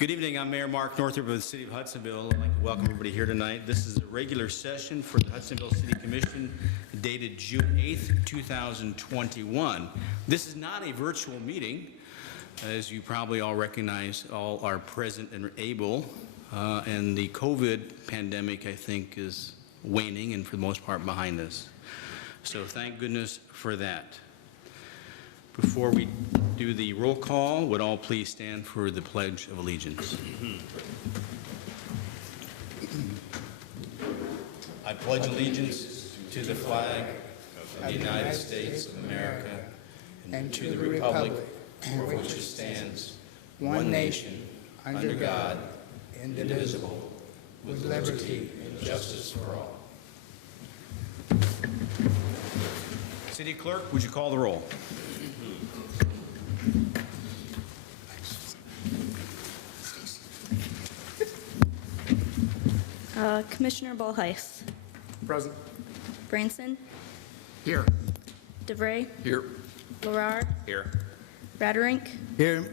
Good evening. I'm Mayor Mark Northrup of the City of Hudsonville. I'd like to welcome everybody here tonight. This is a regular session for the Hudsonville City Commission dated June 8th, 2021. This is not a virtual meeting. As you probably all recognize, all are present and able. And the COVID pandemic, I think, is waning and for the most part behind us. So thank goodness for that. Before we do the roll call, would all please stand for the Pledge of Allegiance? I pledge allegiance to the flag of the United States of America and to the republic for which it stands, one nation, under God, indivisible, with liberty and justice for all. City Clerk, would you call the roll? Commissioner Bolhuis. Present. Branson. Here. DeVray. Here. Larar. Here. Raderink. Here.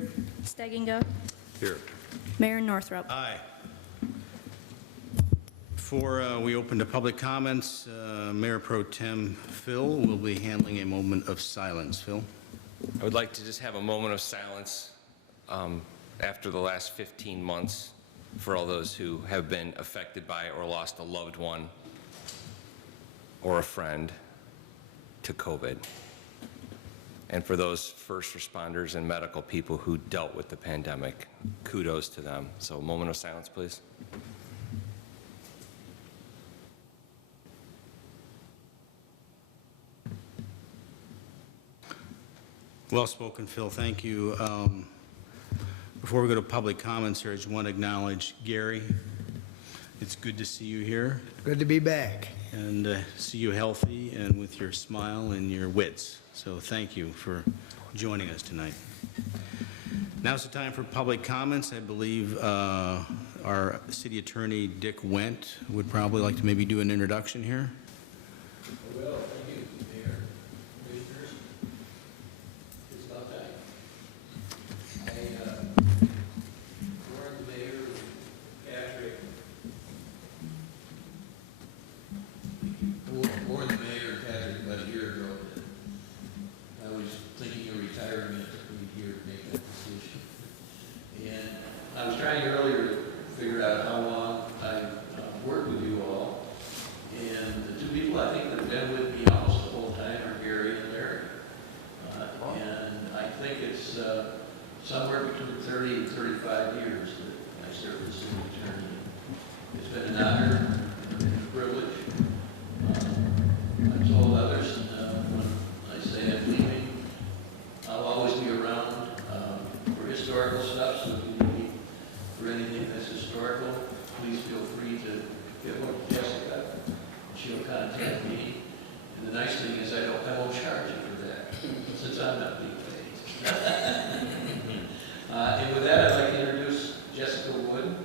Steginga. Here. Mayor Northrup. Aye. Before we open to public comments, Mayor Pro Tem Phil will be handling a moment of silence. Phil? I would like to just have a moment of silence after the last 15 months for all those who have been affected by or lost a loved one or a friend to COVID. And for those first responders and medical people who dealt with the pandemic, kudos to them. So a moment of silence, please. Well spoken, Phil. Thank you. Before we go to public comments here, I just want to acknowledge Gary. It's good to see you here Good to be back. and see you healthy and with your smile and your wits. So thank you for joining us tonight. Now's the time for public comments. I believe our City Attorney, Dick Wendt, would probably like to maybe do an introduction here. Well, thank you, Mayor, Commissioners. It's about time. Warren, the Mayor, Patrick. Warren, the Mayor, and Patrick, about a year ago, I was thinking of retirement here to make that decision. And I was trying earlier to figure out how long I've worked with you all. And the two people I think that have been with me almost the whole time are Gary and Larry. And I think it's somewhere between 30 and 35 years that I served as city attorney. It's been an honor and a privilege. I told others when I say I'm leaving, I'll always be around for historical stuff, so if you need me for anything that's historical, please feel free to get one of Jessica. She'll contact me. And the nice thing is I won't charge you for that, since I'm not being paid. And with that, I'd like to introduce Jessica Wood,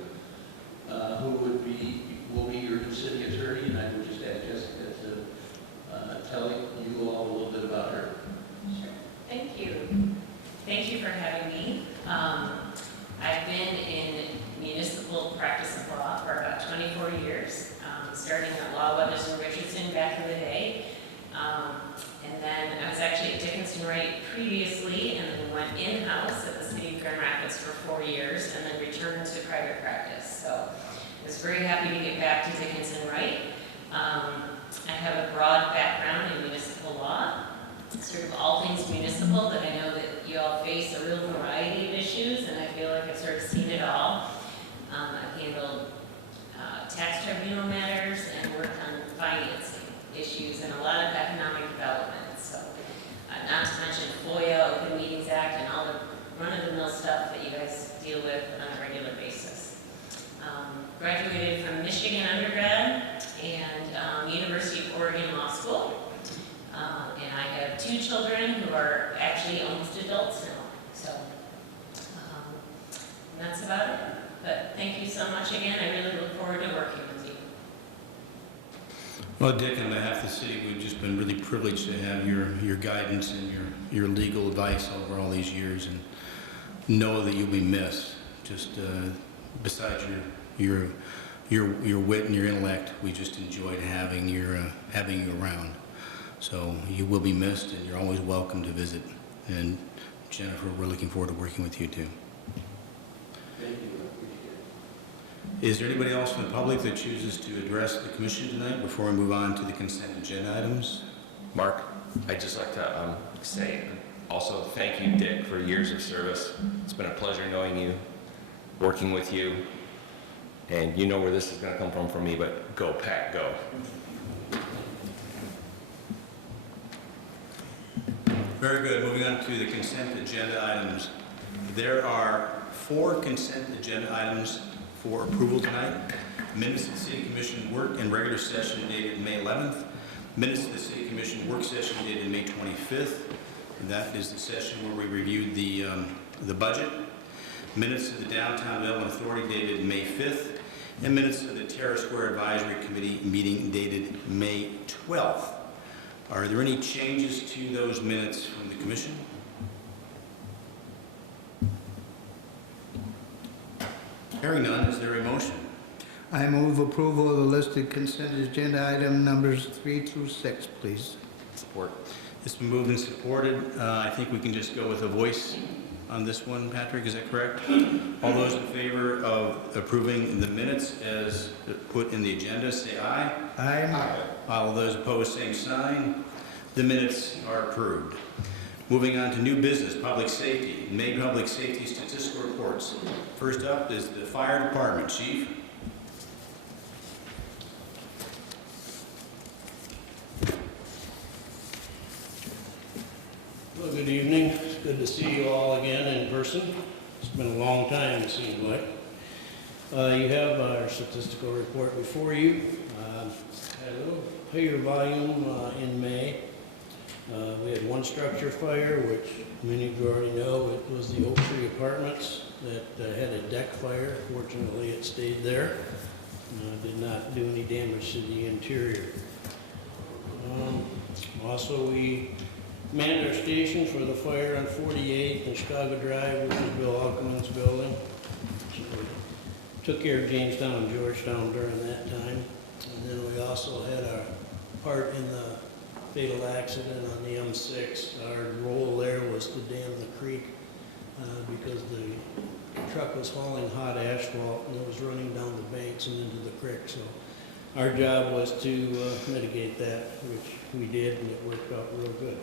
who will be your new city attorney, and I would just ask Jessica to tell you all a little bit about her. Sure. Thank you. Thank you for having me. I've been in municipal practice of law for about 24 years, starting at Law Weathers and Richardson back in the day. And then I was actually at Dickinson Wright previously, and then went in-house at the City of Grand Rapids for 4 years, and then returned to private practice. So I was very happy to get back to Dickinson Wright. I have a broad background in municipal law, sort of all things municipal, but I know that you all face a real variety of issues, and I feel like I've sort of seen it all. I've handled tax tribunal matters and worked on financing issues and a lot of economic development. So, not to mention FOIA, Open Meetings Act, and all the run-of-the-mill stuff that you guys deal with on a regular basis. Graduated from Michigan undergrad and University of Oregon Law School. And I have 2 children who are actually almost adults now. So that's about it. But thank you so much again. I really look forward to working with you. Well, Dick, on behalf of the city, we've just been really privileged to have your guidance and your legal advice over all these years, and know that you'll be missed. just besides your wit and your intellect, we just enjoyed having you around. So you will be missed, and you're always welcome to visit. And Jennifer, we're looking forward to working with you too. Thank you, I appreciate it. Is there anybody else from the public that chooses to address the commission tonight before we move on to the consent agenda items? Mark, I'd just like to say also thank you, Dick, for years of service. It's been a pleasure knowing you, working with you, and you know where this is going to come from me, but go, Pack, go. Very good. Moving on to the consent agenda items. There are 4 consent agenda items for approval tonight. Minutes of the City Commission work and regular session dated May 11th. Minutes of the City Commission work session dated May 25th. That is the session where we reviewed the budget. Minutes of the Downtown Development Authority dated May 5th. And minutes of the Terrace Square Advisory Committee meeting dated May 12th. Are there any changes to those minutes from the commission? Hearing none, is there a motion? I move approval of the listed consent agenda item numbers 3 through 6, please. Support. It's been moved and supported. I think we can just go with a voice on this one, Patrick, is that correct? All those in favor of approving the minutes as put in the agenda, say aye. Aye. All those opposed, same sign. The minutes are approved. Moving on to new business, public safety. May public safety statistical reports. First up is the fire department, Chief. Well, good evening. It's good to see you all again in person. It's been a long time, it seems like. You have our statistical report before you. Had a little higher volume in May. We had one structure fire, which many of you already know. It was the Oak Tree Apartments that had a deck fire. Fortunately, it stayed there. Did not do any damage to the interior. Also, we manned our station for the fire on 48th and Chicago Drive, which is Bill Alckman's building. So we took care of Jamestown and Georgetown during that time. And then we also had our part in the fatal accident on the M6. Our role there was to dam the creek because the truck was hauling hot asphalt and it was running down the banks and into the creek. So our job was to mitigate that, which we did, and it worked out real good.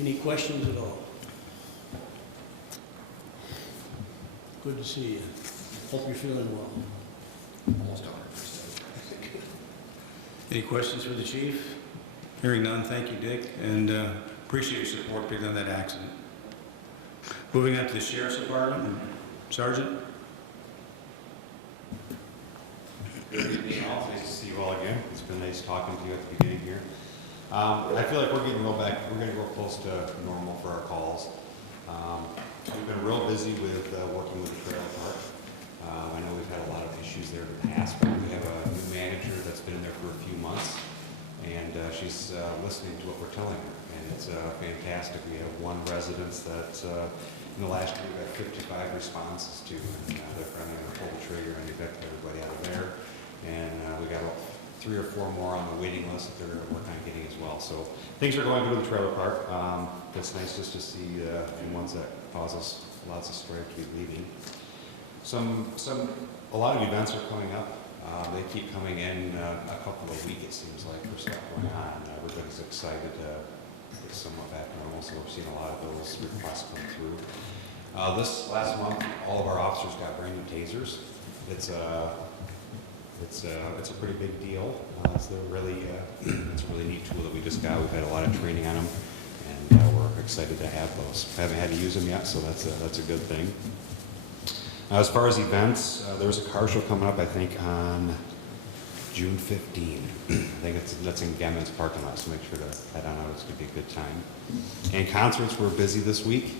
Any questions at all? Good to see you. Hope you're feeling well. Almost 100%. Any questions for the chief? Hearing none, thank you, Dick, and appreciate your support on that accident. Moving on to the Sheriff's Department, Sergeant. Good evening all, nice to see you all again. It's been nice talking to you at the beginning here. I feel like we're getting real close to normal for our calls. We've been real busy with working with the trailer park. I know we've had a lot of issues there in the past, but we have a new manager that's been in there for a few months, and she's listening to what we're telling her, and it's fantastic. We have one residence that in the last year we got 55 responses to, and they're finally going to pull the trigger and evict everybody out of there. And we got 3 or 4 more on the waiting list that they're going to work on getting as well. So things are going good with the trailer park. It's nice just to see the ones that cause us lots of strife to be leaving. A lot of events are coming up. They keep coming in a couple a week, it seems like, for stuff going on. And everybody's excited to get somewhat back to normal, so we're seeing a lot of those requests come through. This last month, all of our officers got brand new tasers. It's a pretty big deal. It's a really neat tool that we just got. We've had a lot of training on them, and we're excited to have those. I haven't had to use them yet, so that's a good thing. As far as events, there's a car show coming up, I think, on June 15. I think that's in Gammons parking lot, so make sure to head on out. It's going to be a good time. And concerts, we're busy this week.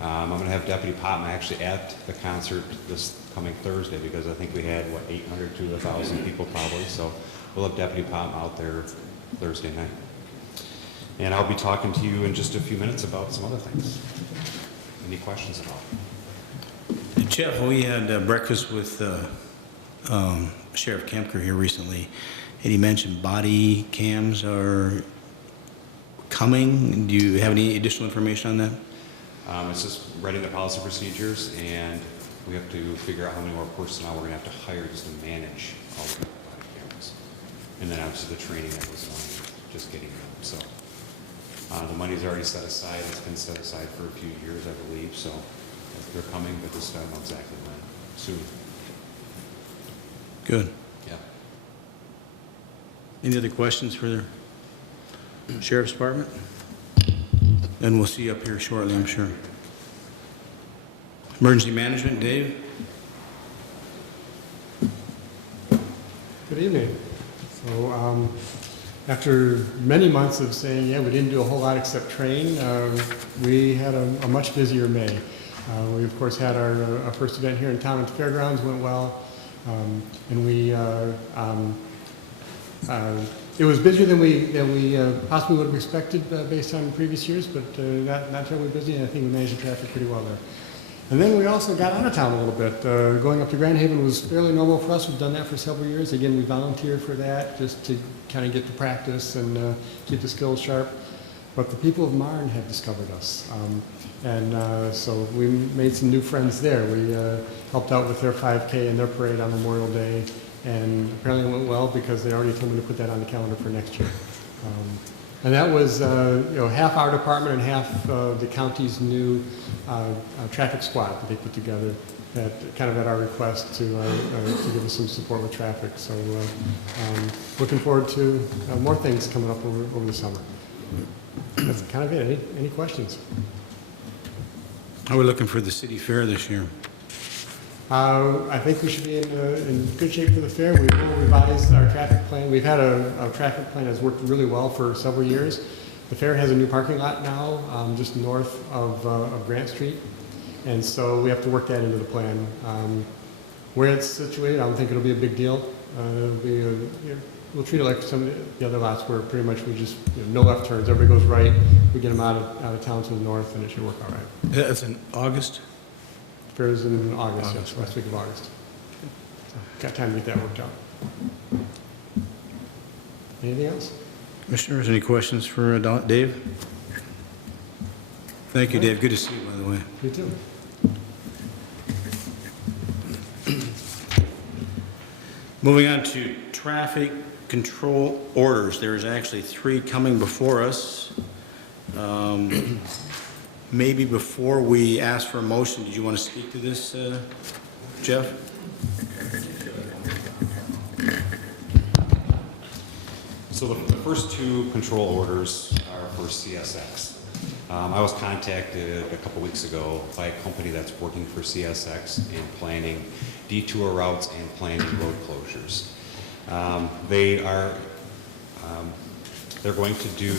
I'm going to have Deputy Potman actually at the concert this coming Thursday, because I think we had, 800 to 1,000 people probably. So we'll have Deputy Potman out there Thursday night. And I'll be talking to you in just a few minutes about some other things. Any questions at all? Jeff, we had breakfast with Sheriff Kempker here recently, and he mentioned body cams are coming. Do you have any additional information on that? It's just writing the policy procedures, and we have to figure out how many more personnel we're gonna have to hire just to manage all the body cameras. And then obviously the training that was on, just getting them, so. The money's already set aside, it's been set aside for a few years, I believe, so they're coming, but just don't know exactly when, soon, Good. yeah. Any other questions for the Sheriff's Department? And we'll see you up here shortly, I'm sure. Emergency Management, Dave? Good evening. So after many months of saying, yeah, we didn't do a whole lot except train, we had a much busier May. We, of course, had our first event here in town at the fairgrounds, went well. And we, it was busier than we possibly would have expected based on previous years, but not terribly busy, and I think we managed the traffic pretty well there. And then we also got out of town a little bit. Going up to Grand Haven was fairly normal for us. We've done that for several years. Again, we volunteered for that just to kind of get the practice and keep the skills sharp. But the people of Marne have discovered us. So we made some new friends there. We helped out with their 5K and their parade on Memorial Day. And apparently it went well because they already told me to put that on the calendar for next year. And that was half our department and half the county's new traffic squad that they put together, kind of at our request to give us some support with traffic. So looking forward to more things coming up over the summer. That's kind of it. Any questions? How are we looking for the city fair this year? I think we should be in good shape for the fair. We will revise our traffic plan. We've had a traffic plan that's worked really well for several years. The fair has a new parking lot now, just north of Grant Street, and so we have to work that into the plan. Where it's situated, I don't think it'll be a big deal. We'll treat it like some of the other lots where pretty much we just, no left turns, everybody goes right, we get them out of town to the north, and it should work all right. That's in August? Fair is in August, yes, August, last week of August. So, got time to get that worked out. Anything else? Commissioners, any questions for Dave? Thank you, Dave. Good to see you, by the way. You too. Moving on to traffic control orders. There's actually 3 coming before us. Maybe before we ask for a motion, did you want to speak to this, Jeff? So the first 2 control orders are for CSX. I was contacted a couple weeks ago by a company that's working for CSX in planning detour routes and planning road closures. They're going to do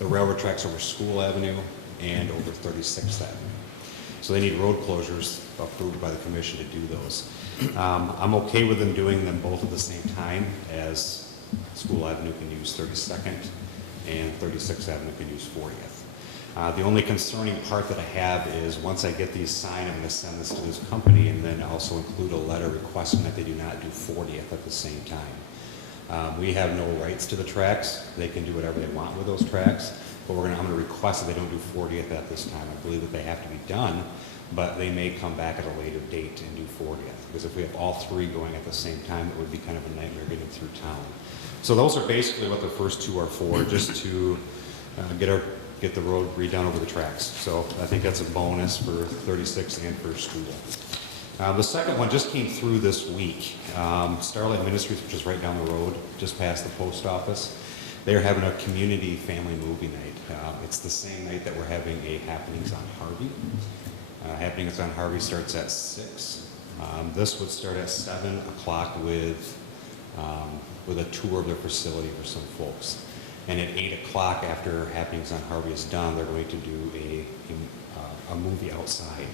the railroad tracks over School Avenue and over 36th Avenue. So they need road closures approved by the commission to do those. I'm okay with them doing them both at the same time, as School Avenue can use 32nd and 36th Avenue can use 40th. The only concerning part that I have is once I get these signed, I'm going to send this to this company and then also include a letter requesting that they do not do 40th at the same time. We have no rights to the tracks. They can do whatever they want with those tracks, but I'm going to request that they don't do 40th at this time. I believe that they have to be done, but they may come back at a later date and do 40th, because if we have all 3 going at the same time, it would be kind of a nightmare getting through town. So those are basically what the first 2 are for, just to get the road redone over the tracks. So I think that's a bonus for 36 and for school. The second one just came through this week. Starlight Ministries, which is right down the road, just past the post office, they're having a community family movie night. It's the same night that we're having a Happenings on Harvey. Happenings on Harvey starts at 6. This would start at 7 o'clock with a tour of their facility for some folks. And at 8 o'clock, after Happenings on Harvey is done, they're going to do a movie outside.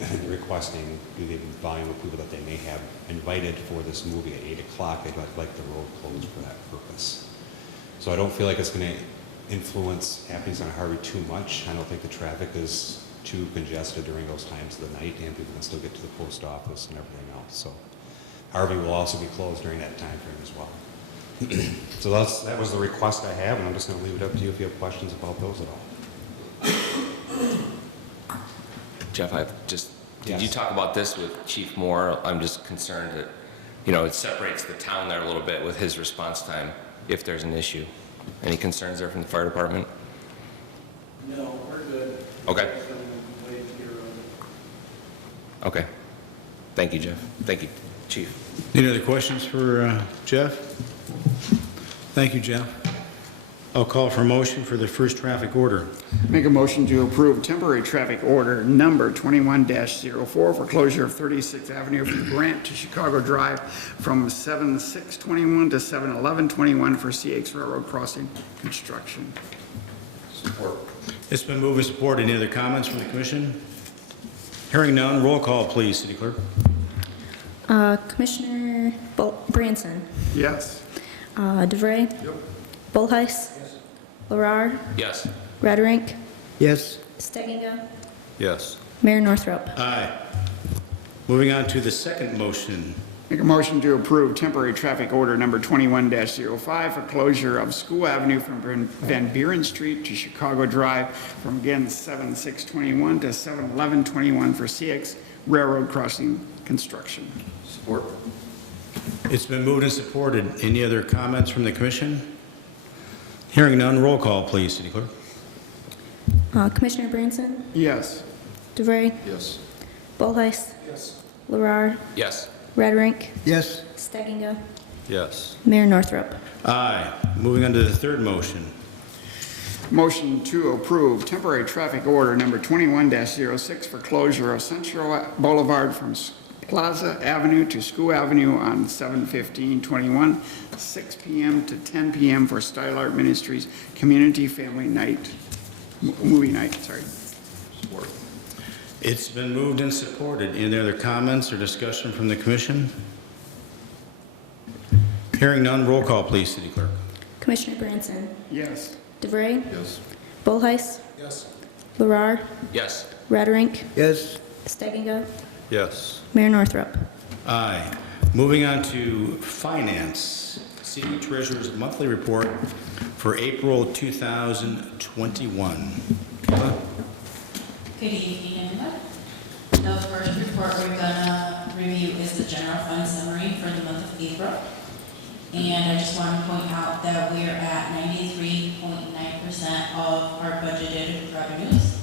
And they're requesting the volume of people that they may have invited for this movie at 8 o'clock. They'd like the road closed for that purpose. So I don't feel like it's going to influence Happenings on Harvey too much. I don't think the traffic is too congested during those times of the night, and people can still get to the post office and everything else. So Harvey will also be closed during that time frame as well. So that was the request I have, and I'm just going to leave it up to you if you have questions about those at all. Jeff, did you Yes. talk about this with Chief Moore? I'm just concerned that, it separates the town there a little bit with his response time if there's an issue. Any concerns there from the fire department? No, we're good. Okay. Okay. Thank you, Jeff. Thank you, Chief. Any other questions for Jeff? Thank you, Jeff. I'll call for a motion for the first traffic order. Make a motion to approve temporary traffic order number 21-04 for closure of 36th Avenue from Grant to Chicago Drive from 7/6/21 to 7/11/21 for CX Railroad Crossing construction. Support. It's been moved and supported. Any other comments from the commission? Hearing none, roll call, please, City Clerk. Commissioner Branson, Yes. DeVray. Yep. Bullheis. Larar. Yes. Raderick. Yes. Steggingo. Yes. Mayor Northrop. Aye. Moving on to the second motion. Make a motion to approve temporary traffic order number 21-05 for closure of School Avenue from Van Buren Street to Chicago Drive from again 7/6/21 to 7/11/21 for CX Railroad Crossing construction. Support. It's been moved and supported. Any other comments from the commission? Hearing none, roll call, please, City Clerk. Commissioner Branson, Yes. DeVray. Yes. Bullheis. Yes. Larar. Yes. Raderick. Yes. Steggingo. Yes. Mayor Northrop. Aye. Moving on to the third motion. Motion to approve temporary traffic order number 21-06 for closure of Central Boulevard from Plaza Avenue to School Avenue on 7/15/21, 6 p.m. to 10 p.m. for Style Art Ministries Community Family Night, movie night, sorry. Support. It's been moved and supported. Any other comments or discussion from the commission? Hearing none, roll call, please, City Clerk. Commissioner Branson, Yes. DeVray. Yes. Bullheis. Yes. Larar. Yes. Raderick. Yes. Steggingo. Yes. Mayor Northrop. Aye. Moving on to finance. City Treasurer's monthly report for April 2021. Kayla? Good evening, everyone. The first report we're gonna review is the general fund summary for the month of April. And I just want to point out that we're at 93.9% of our budgeted revenues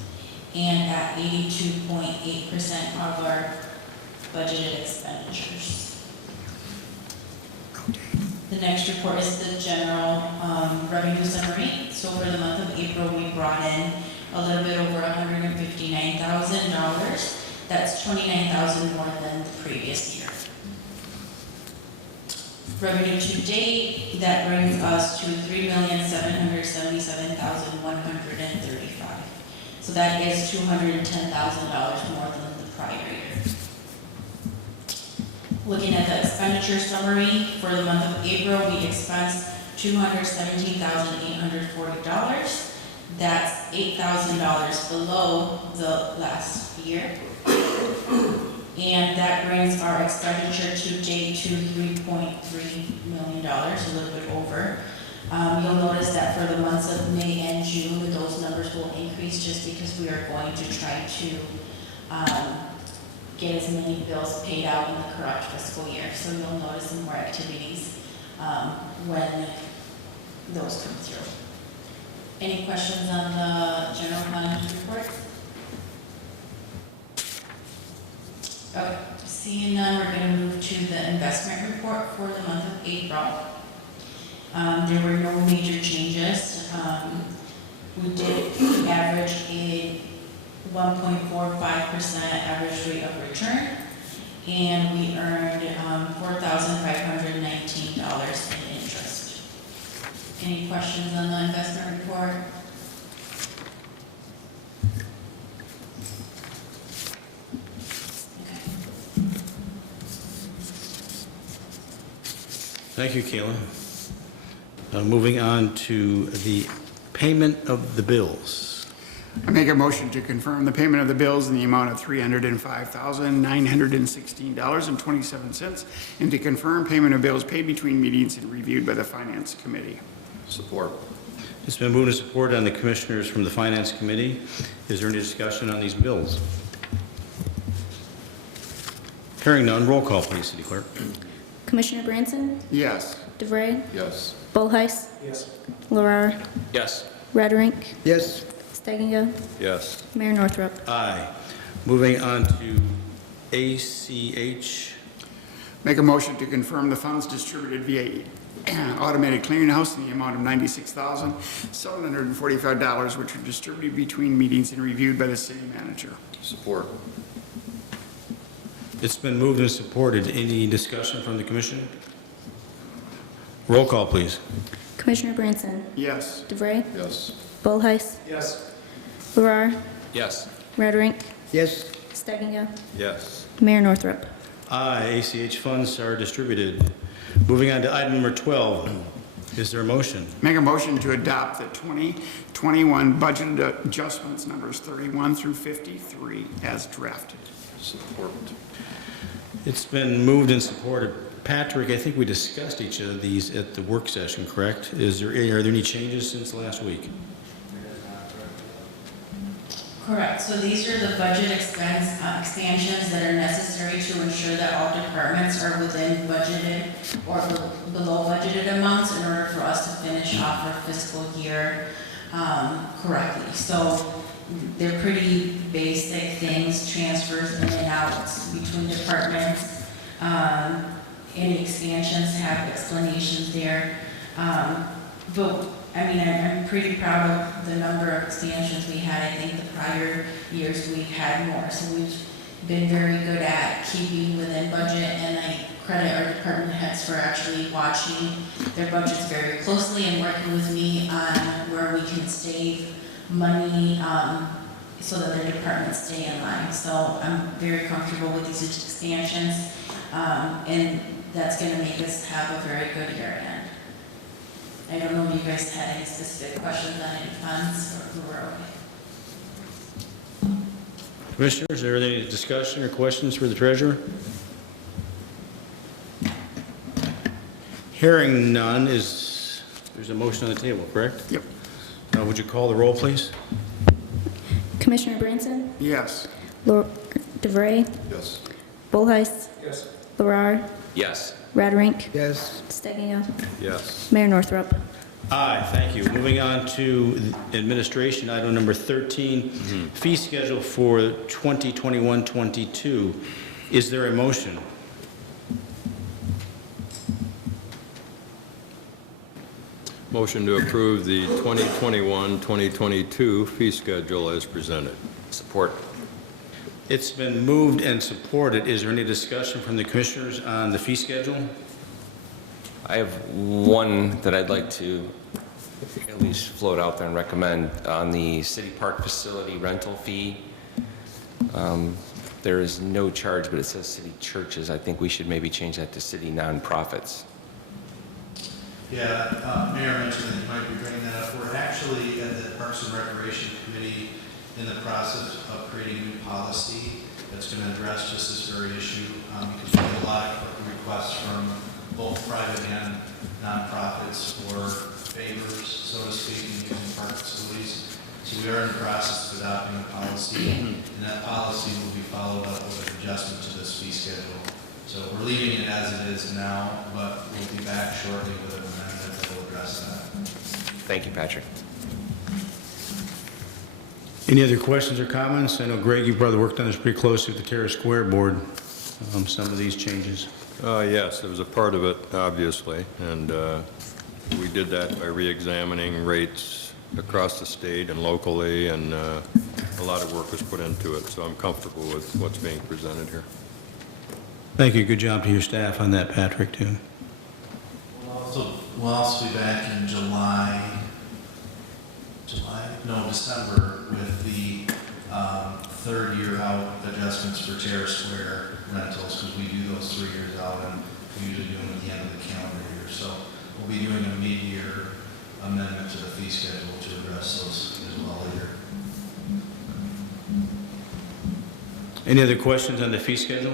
and at 82.8% of our budgeted expenditures. The next report is the general revenue summary. So for the month of April, we brought in a little bit over $159,000. That's $29,000 more than the previous year. Revenue to date, that brings us to $3,777,135. So that is $210,000 more than the prior year. Looking at the expenditure summary, for the month of April, we expensed $217,840. That's $8,000 below the last year. And that brings our expenditure to date to $3.3 million, a little bit over. You'll notice that for the months of May and June, those numbers will increase just because we are going to try to get as many bills paid out in the correct fiscal year. So you'll notice some more activities when those come through. Any questions on the general fund report? Okay, seeing none, we're going to move to the investment report for the month of April. There were no major changes. We did average a 1.45% average rate of return, and we earned $4,519 in interest. Any questions on the investment report? Thank you, Kayla. Moving on to the payment of the bills. I make a motion to confirm the payment of the bills in the amount of $305,916.27 and to confirm payment of bills paid between meetings and reviewed by the Finance Committee. Support. It's been moved and supported on the commissioners from the Finance Committee. Is there any discussion on these bills? Hearing none, roll call, please, City Clerk. Commissioner Branson, Yes. DeVray, Yes. Bullheis, Yes. Larrar, Yes. Redrink, Yes. Steigengo, Yes. Mayor Northrop. Aye. Moving on to ACH. Make a motion to confirm the funds distributed via automated clearinghouse in the amount of $96,745, which are distributed between meetings and reviewed by the city manager. Support. It's been moved and supported. Any discussion from the commission? Roll call, please. Commissioner Branson, Yes. DeVray, Yes. Bullheis, Yes. Larrar, Yes. Redrink, Yes. Steigengo, Yes. Mayor Northrop. Aye, ACH funds are distributed. Moving on to item number 12. Is there a motion? Make a motion to adopt the 2021 budget adjustments numbers 31 through 53 as drafted. Support. It's been moved and supported. Patrick, I think we discussed each of these at the work session, correct? Are there any changes since last week? Correct, so these are the budget expansions that are necessary to ensure that all departments are within budgeted or below budgeted amounts in order for us to finish off our fiscal year correctly. So they're pretty basic things, transfers in and out between departments. Any expansions have explanations there. But I mean, I'm pretty proud of the number of expansions we had. I think the prior years we've had more. So we've been very good at keeping within budget, and I credit our department heads for actually watching their budgets very closely and working with me on where we can save money so that their departments stay in line. So I'm very comfortable with these expansions, and that's going to make us have a very good year end. I don't know if you guys had any specific questions on any funds, or we're okay. Commissioners, is there any discussion or questions for the treasurer? Hearing none, there's a motion on the table, correct? Yep. Would you call the roll, please? Commissioner Branson, Yes. DeVray, Yes. Bullheis, Yes. Larrar, Yes. Redrink, Yes. Steigengo, Yes. Mayor Northrop. Aye, thank you. Moving on to administration, item number 13, fee schedule for 2021-22. Is there a motion? Motion to approve the 2021-2022 fee schedule as presented. Support. It's been moved and supported. Is there any discussion from the commissioners on the fee schedule? I have one that I'd like to at least float out there and recommend on the city park facility rental fee. There is no charge, but it says city churches. I think we should maybe change that to city nonprofits. Yeah, Mayor mentioned that you might be bringing that up. We're actually at the Parks and Recreation Committee in the process of creating a new policy that's going to address just this very issue, because we get a lot of requests from both private and nonprofits for favors, so to speak, in using park facilities. So we are in the process of adopting a policy, and that policy will be followed up with an adjustment to this fee schedule. So we're leaving it as it is now, but we'll be back shortly with an amendment that will address that. Thank you, Patrick. Any other questions or comments? I know, Greg, you probably worked on this pretty closely with the Terrace Square Board, some of these changes. Yes, it was a part of it, obviously, and we did that by re-examining rates across the state and locally, and a lot of work was put into it, so I'm comfortable with what's being presented here. Thank you. Good job to your staff on that, Patrick, too. We'll also be back in December with the third year out adjustments for Terrace Square rentals, because we do those 3 years out, and we usually do them at the end of the calendar year. So we'll be doing a mid-year amendment to the fee schedule to address those as well later. Any other questions on the fee schedule?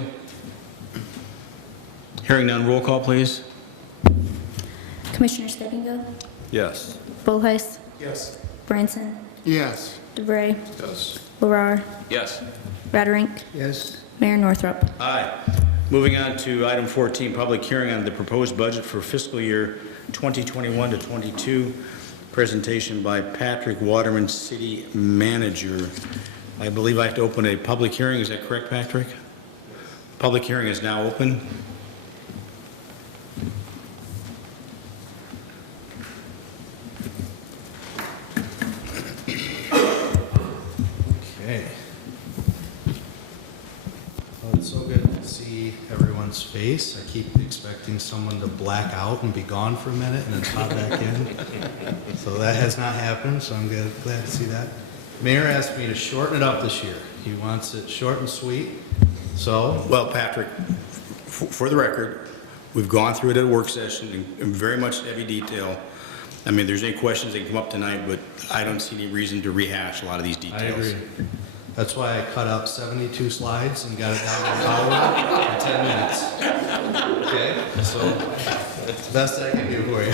Hearing none, roll call, please. Commissioner Steppenville, Yes. Bullheist, Yes. Branson, Yes. DeVray, Yes. Larrar, Yes. Rotterink, Yes. Mayor Northrup. Aye. Moving on to item 14, public hearing on the proposed budget for fiscal year 2021 to 22. Presentation by Patrick Waterman, City Manager. I believe I have to open a public hearing. Is that correct, Patrick? Public hearing is now open. Okay. Well, it's so good to see everyone's face. I keep expecting someone to black out and be gone for a minute and then pop back in. So that has not happened, so I'm glad to see that. Mayor asked me to shorten it up this year. He wants it short and sweet, so. Well, Patrick, for the record, we've gone through it at a work session in very much heavy detail. I mean, there's any questions that can come up tonight, but I don't see any reason to rehash a lot of these details. I agree. That's why I cut up 72 slides and got it down to an hour and 10 minutes. Okay, so it's the best I can do for you.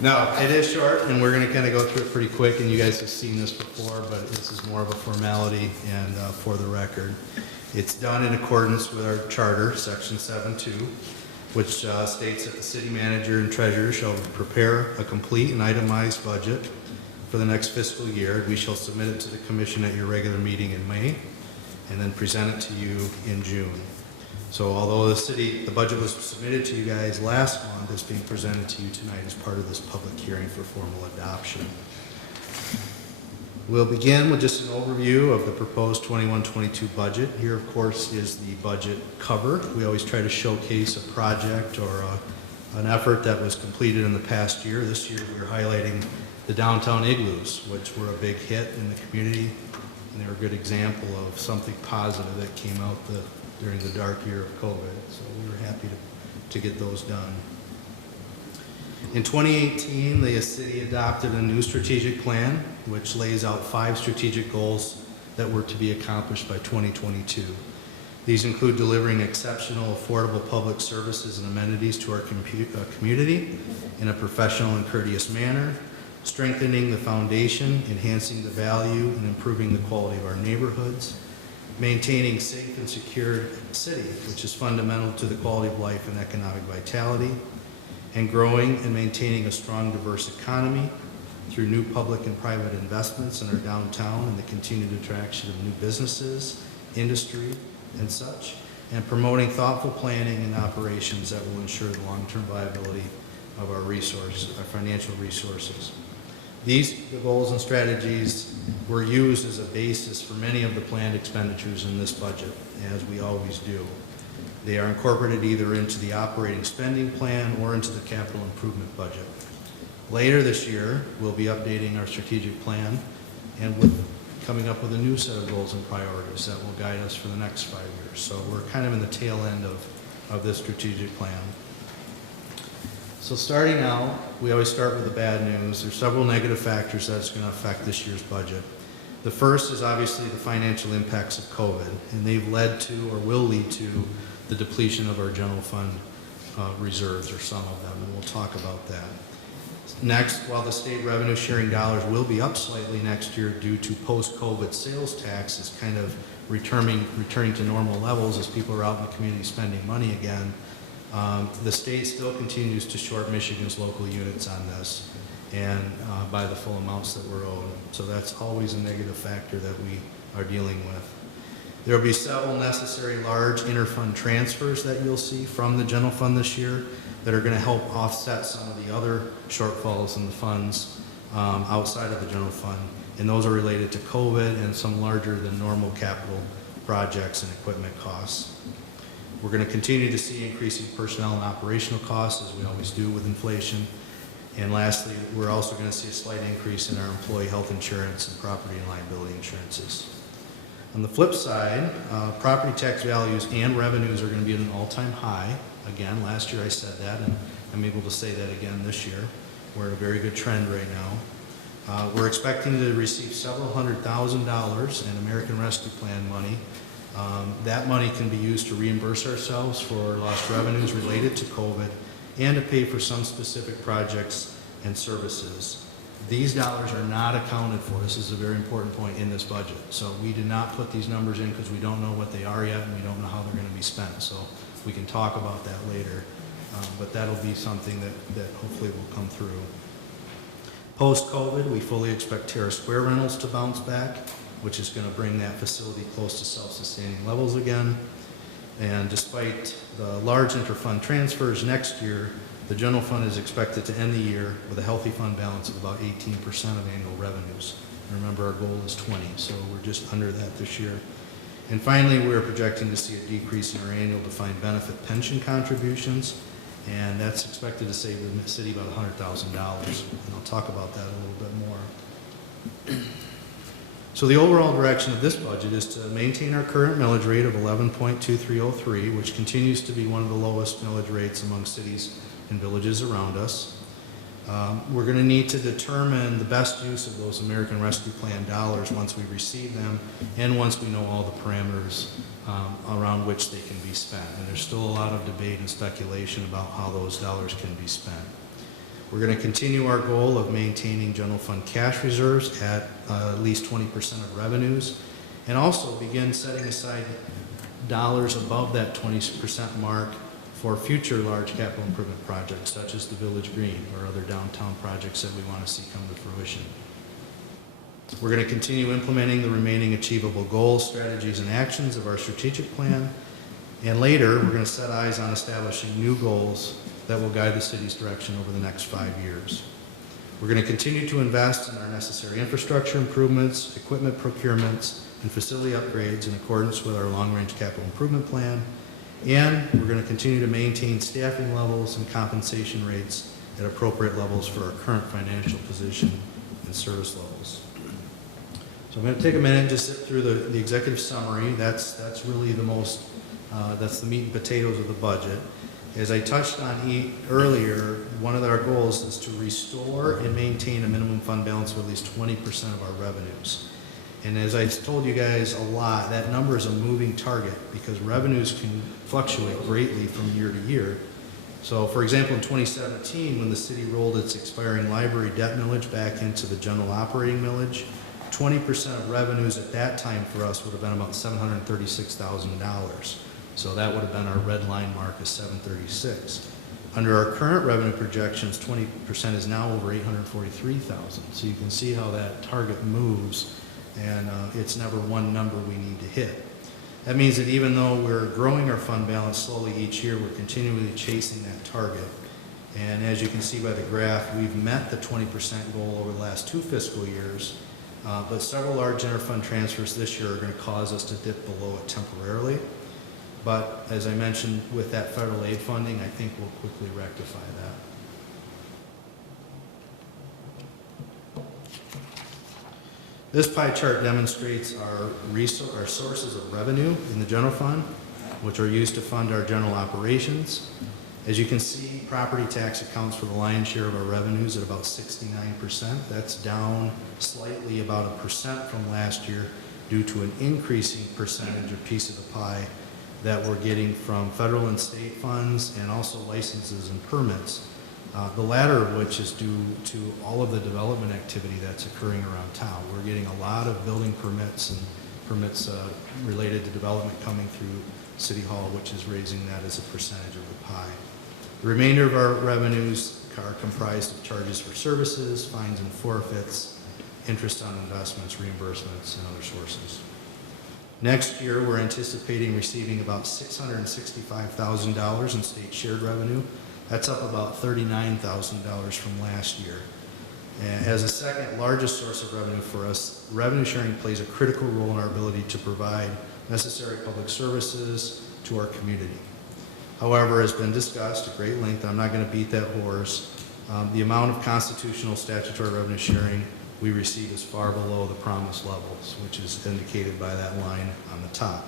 No, it is short, and we're going to kind of go through it pretty quick, and you guys have seen this before, but this is more of a formality and for the record. It's done in accordance with our charter, section 7.2, which states that the city manager and treasurer shall prepare a complete and itemized budget for the next fiscal year. We shall submit it to the commission at your regular meeting in May, and then present it to you in June. So although the budget was submitted to you guys last month, it's being presented to you tonight as part of this public hearing for formal adoption. We'll begin with just an overview of the proposed 21-22 budget. Here, of course, is the budget cover. We always try to showcase a project or an effort that was completed in the past year. This year, we're highlighting the downtown igloos, which were a big hit in the community, and they were a good example of something positive that came out during the dark year of COVID. So we were happy to get those done. In 2018, the city adopted a new strategic plan, which lays out 5 strategic goals that were to be accomplished by 2022. These include delivering exceptional, affordable public services and amenities to our community in a professional and courteous manner, strengthening the foundation, enhancing the value, and improving the quality of our neighborhoods, maintaining safe and secure city, which is fundamental to the quality of life and economic vitality, and growing and maintaining a strong, diverse economy through new public and private investments in our downtown and the continued attraction of new businesses, industry, and such, and promoting thoughtful planning and operations that will ensure the long-term viability of our resources, our financial resources. The goals and strategies were used as a basis for many of the planned expenditures in this budget, as we always do. They are incorporated either into the operating spending plan or into the capital improvement budget. Later this year, we'll be updating our strategic plan and coming up with a new set of goals and priorities that will guide us for the next 5 years. So we're kind of in the tail end of this strategic plan. So starting out, we always start with the bad news. There's several negative factors that's going to affect this year's budget. The first is obviously the financial impacts of COVID, and they've led to or will lead to the depletion of our general fund reserves, or some of them, and we'll talk about that. Next, while the state revenue sharing dollars will be up slightly next year due to post-COVID sales taxes kind of returning to normal levels as people are out in the community spending money again, the state still continues to short Michigan's local units on this and by the full amounts that we're owed. So that's always a negative factor that we are dealing with. There will be several necessary large interfund transfers that you'll see from the general fund this year that are going to help offset some of the other shortfalls in the funds outside of the general fund. And those are related to COVID and some larger than normal capital projects and equipment costs. We're going to continue to see increasing personnel and operational costs, as we always do with inflation. And lastly, we're also going to see a slight increase in our employee health insurance and property and liability insurances. On the flip side, property tax values and revenues are going to be at an all-time high. Again, last year I said that, and I'm able to say that again this year. We're in a very good trend right now. We're expecting to receive several $100,000 in American Rescue Plan money That money can be used to reimburse ourselves for lost revenues related to COVID and to pay for some specific projects and services. These dollars are not accounted for. This is a very important point in this budget. So we did not put these numbers in because we don't know what they are yet and we don't know how they're going to be spent. So we can talk about that later. But that'll be something that hopefully will come through. Post-COVID, we fully expect Terrace Square rentals to bounce back, which is going to bring that facility close to self-sustaining levels again. And despite the large interfund transfers next year, the general fund is expected to end the year with a healthy fund balance of about 18% of annual revenues. And remember, our goal is 20, so we're just under that this year. And finally, we're projecting to see a decrease in our annual defined benefit pension contributions, and that's expected to save the city about $100,000. And I'll talk about that a little bit more. So the overall direction of this budget is to maintain our current millage rate of 11.2303, which continues to be one of the lowest millage rates among cities and villages around us. We're going to need to determine the best use of those American Rescue Plan dollars once we receive them and once we know all the parameters around which they can be spent. And there's still a lot of debate and speculation about how those dollars can be spent. We're going to continue our goal of maintaining general fund cash reserves at least 20% of revenues, and also begin setting aside dollars above that 20% mark for future large capital improvement projects, such as the Village Green or other downtown projects that we want to see come to fruition. We're going to continue implementing the remaining achievable goals, strategies, and actions of our strategic plan, and later we're going to set eyes on establishing new goals that will guide the city's direction over the next 5 years. We're going to continue to invest in our necessary infrastructure improvements, equipment procurements, and facility upgrades in accordance with our long-range capital improvement plan. And we're going to continue to maintain staffing levels and compensation rates at appropriate levels for our current financial position and service levels. So I'm going to take a minute and just sit through the executive summary. That's really the most, that's the meat and potatoes of the budget. As I touched on earlier, one of our goals is to restore and maintain a minimum fund balance of at least 20% of our revenues. And as I told you guys a lot, that number is a moving target because revenues can fluctuate greatly from year to year. So for example, in 2017, when the city rolled its expiring library debt millage back into the general operating millage, 20% of revenues at that time for us would have been about $736,000. So that would have been our red line mark is 736. Under our current revenue projections, 20% is now over 843,000. So you can see how that target moves, and it's never one number we need to hit. That means that even though we're growing our fund balance slowly each year, we're continually chasing that target. And as you can see by the graph, we've met the 20% goal over the last 2 fiscal years, but several large interfund transfers this year are going to cause us to dip below it temporarily. But as I mentioned, with that federal aid funding, I think we'll quickly rectify that. This pie chart demonstrates our sources of revenue in the general fund, which are used to fund our general operations. As you can see, property tax accounts for the lion's share of our revenues at about 69%. That's down slightly about 1% from last year due to an increasing percentage or piece of the pie that we're getting from federal and state funds and also licenses and permits, the latter of which is due to all of the development activity that's occurring around town. We're getting a lot of building permits and permits related to development coming through City Hall, which is raising that as a percentage of the pie. The remainder of our revenues are comprised of charges for services, fines and forfeits, interest on investments, reimbursements, and other sources. Next year, we're anticipating receiving about $665,000 in state shared revenue. That's up about $39,000 from last year. And as the second largest source of revenue for us, revenue sharing plays a critical role in our ability to provide necessary public services to our community. However, as been discussed at great length, I'm not going to beat that horse. The amount of constitutional statutory revenue sharing we receive is far below the promised levels, which is indicated by that line on the top.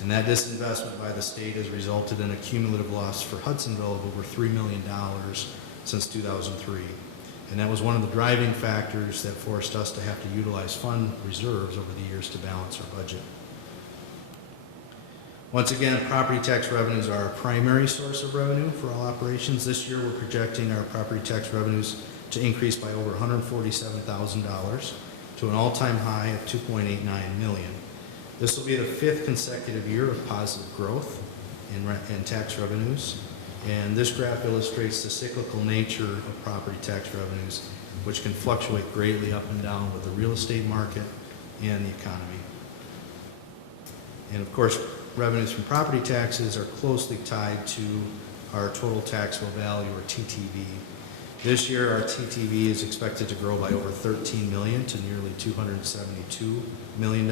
And that disinvestment by the state has resulted in a cumulative loss for Hudsonville of over $3 million since 2003. And that was one of the driving factors that forced us to have to utilize fund reserves over the years to balance our budget. Once again, property tax revenues are our primary source of revenue for all operations. This year, we're projecting our property tax revenues to increase by over $147,000 to an all-time high of $2.89 million. This will be the 5th consecutive year of positive growth in tax revenues. And this graph illustrates the cyclical nature of property tax revenues, which can fluctuate greatly up and down with the real estate market and the economy. And of course, revenues from property taxes are closely tied to our total taxable value, or TTV. This year, our TTV is expected to grow by over $13 million to nearly $272 million.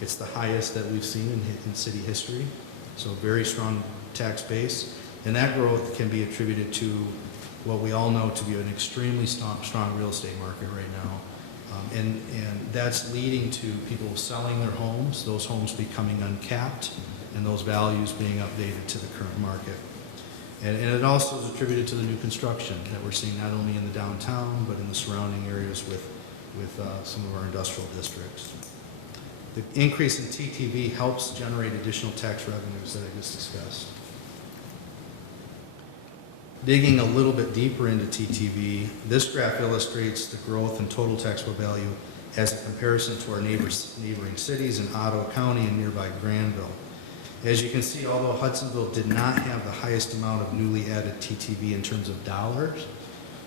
It's the highest that we've seen in city history, so a very strong tax base. And that growth can be attributed to what we all know to be an extremely strong real estate market right now. And that's leading to people selling their homes, those homes becoming uncapped, and those values being updated to the current market. And it also is attributed to the new construction that we're seeing not only in the downtown, but in the surrounding areas with some of our industrial districts. The increase in TTV helps generate additional tax revenues that I just discussed. Digging a little bit deeper into TTV, this graph illustrates the growth in total taxable value as a comparison to our neighboring cities in Ottawa County and nearby Granville. As you can see, although Hudsonville did not have the highest amount of newly added TTV in terms of dollars,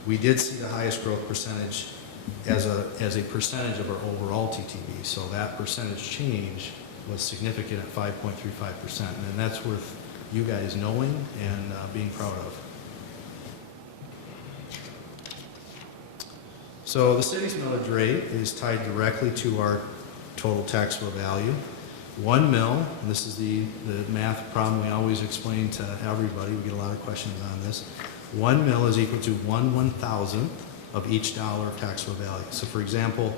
we did see the highest growth percentage as a percentage of our overall TTV. So that percentage change was significant at 5.35%, and that's worth you guys knowing and being proud of. So the city's millage rate is tied directly to our total taxable value. 1 mil, and this is the math problem we always explain to everybody, we get a lot of questions on this. 1 mil is equal to 1/1000th of each dollar of taxable value. So for example,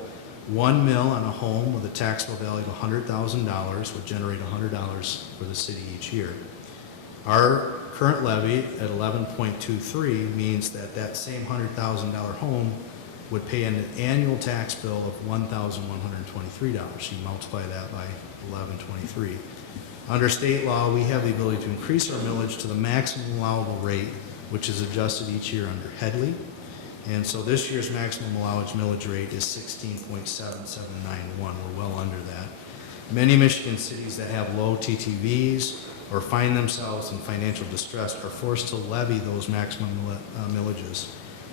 1 mil on a home with a taxable value of $100,000 would generate $100 for the city each year. Our current levy at 11.23 means that that same $100,000 home would pay an annual tax bill of $1,123. You multiply that by 11.23. Under state law, we have the ability to increase our millage to the maximum allowable rate, which is adjusted each year under Headley. And so this year's maximum allowed millage rate is 16.7791. We're well under that. Many Michigan cities that have low TTVs or find themselves in financial distress are forced to levy those maximum millages.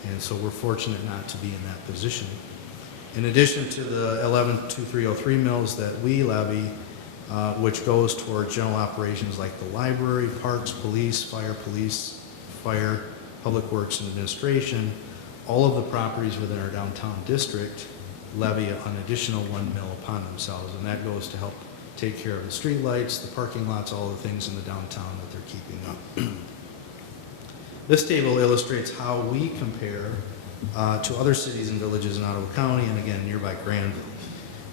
And so we're fortunate not to be in that position. In addition to the 112303 mills that we levy, which goes toward general operations like the library, parks, police, fire, public works, and administration, all of the properties within our downtown district levy an additional 1 mil upon themselves, and that goes to help take care of the street lights, the parking lots, all the things in the downtown that they're keeping up. This table illustrates how we compare to other cities and villages in Ottawa County and again nearby Granville,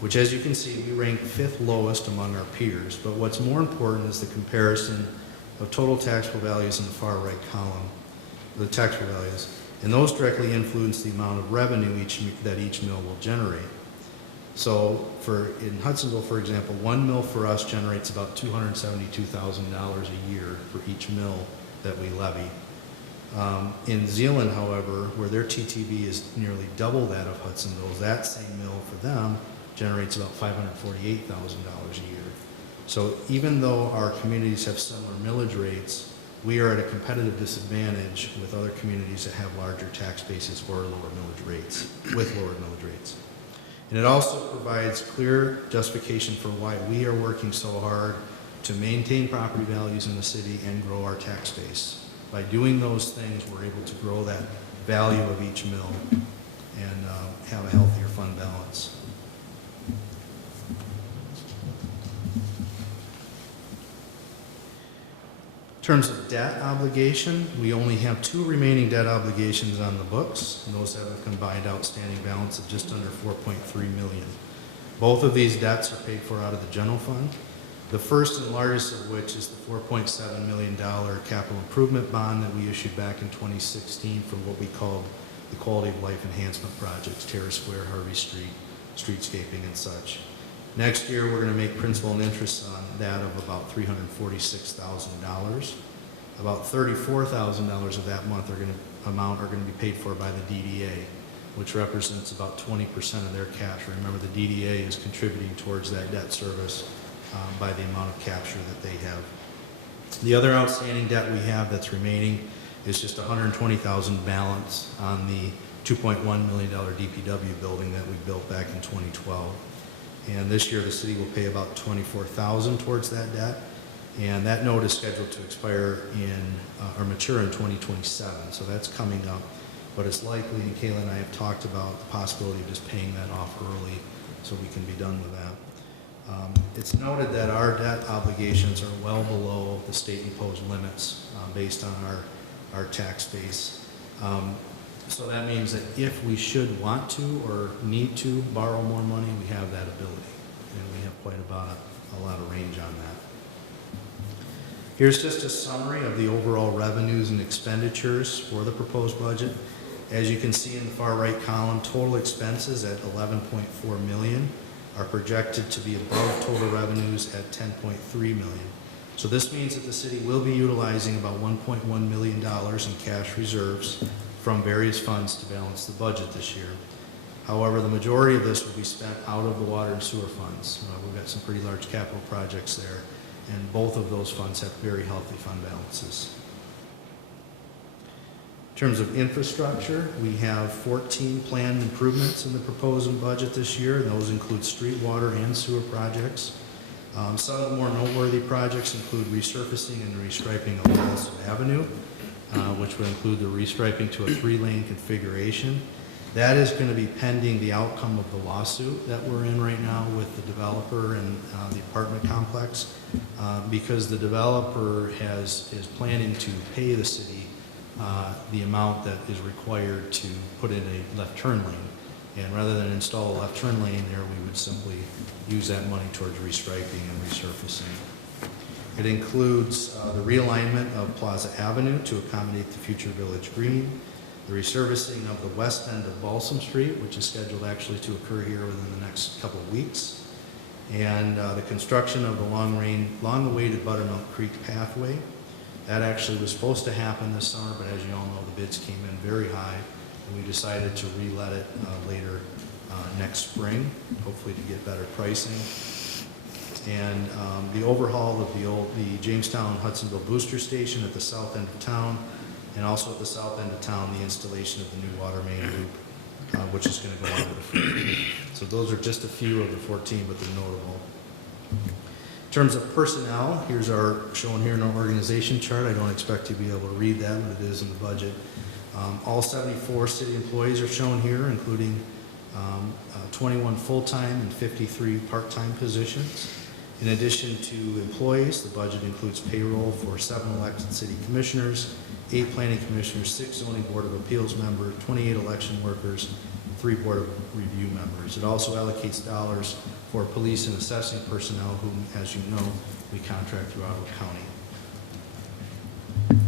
which as you can see we rank 5th lowest among our peers. But what's more important is the comparison of total taxable values in the far right column, the taxable values, and those directly influence the amount of revenue that each mill will generate. So in Hudsonville, for example, 1 mill for us generates about $272,000 a year for each mill that we levy. In Zeeland, however, where their TTV is nearly double that of Hudsonville, that same mill for them generates about $548,000 a year. So even though our communities have similar millage rates, we are at a competitive disadvantage with other communities that have larger tax bases or lower millage rates, with lower millage rates. And it also provides clear justification for why we are working so hard to maintain property values in the city and grow our tax base. By doing those things, we're able to grow that value of each mill and have a healthier fund balance. In terms of debt obligation, we only have 2 remaining debt obligations on the books, and those have a combined outstanding balance of just under $4.3 million. Both of these debts are paid for out of the general fund. The first and largest of which is the $4.7 million capital improvement bond that we issued back in 2016 for what we called the Quality of Life Enhancement Projects, Terrace Square, Harvey Street, streetscaping and such. Next year, we're going to make principal and interest on that of about $346,000. About $34,000 of that amount are going to be paid for by the DDA, which represents about 20% of their cash. Remember, the DDA is contributing towards that debt service by the amount of capture that they have. The other outstanding debt we have that's remaining is just $120,000 balance on the $2.1 million DPW building that we built back in 2012. And this year, the city will pay about $24,000 towards that debt. And that note is scheduled to expire or mature in 2027. So that's coming up. But it's likely, and Kayla and I have talked about the possibility of just paying that off early so we can be done with that. It's noted that our debt obligations are well below the state-imposed limits based on our tax base. So that means that if we should want to or need to borrow more money, we have that ability. And we have quite a lot of range on that. Here's just a summary of the overall revenues and expenditures for the proposed budget. As you can see in the far right column, total expenses at $11.4 million are projected to be above total revenues at $10.3 million. So this means that the city will be utilizing about $1.1 million in cash reserves from various funds to balance the budget this year. However, the majority of this will be spent out of the water and sewer funds. We've got some pretty large capital projects there, and both of those funds have very healthy fund balances. In terms of infrastructure, we have 14 planned improvements in the proposed budget this year, and those include street, water, and sewer projects. Some of the more noteworthy projects include resurfacing and restriping of Wilson Avenue, which would include the restriping to a 3-lane configuration. That is going to be pending the outcome of the lawsuit that we're in right now with the developer and the apartment complex, because the developer is planning to pay the city the amount that is required to put in a left turn lane. And rather than install a left turn lane there, we would simply use that money towards restriping and resurfacing. It includes the realignment of Plaza Avenue to accommodate the future Village Green, the resurfacing of the west end of Balsam Street, which is scheduled actually to occur here within the next couple of weeks, and the construction of the long-awaited Buttermilk Creek pathway. That actually was supposed to happen this summer, but as you all know, the bids came in very high, and we decided to re-let it later next spring, hopefully to get better pricing. And the overhaul of the Jamestown Hudsonville booster station at the south end of town, and also at the south end of town, the installation of the new water main loop, which is going to go under the freeway. So those are just a few of the 14, but they're notable. In terms of personnel, here's shown here in our organization chart. I don't expect you to be able to read that, but it is in the budget. All 74 city employees are shown here, including 21 full-time and 53 part-time positions. In addition to employees, the budget includes payroll for 7 elected city commissioners, 8 planning commissioners, 6 zoning board of appeals members, 28 election workers, 3 board of review members. It also allocates dollars for police and assessing personnel whom, as you know, we contract through Ottawa County.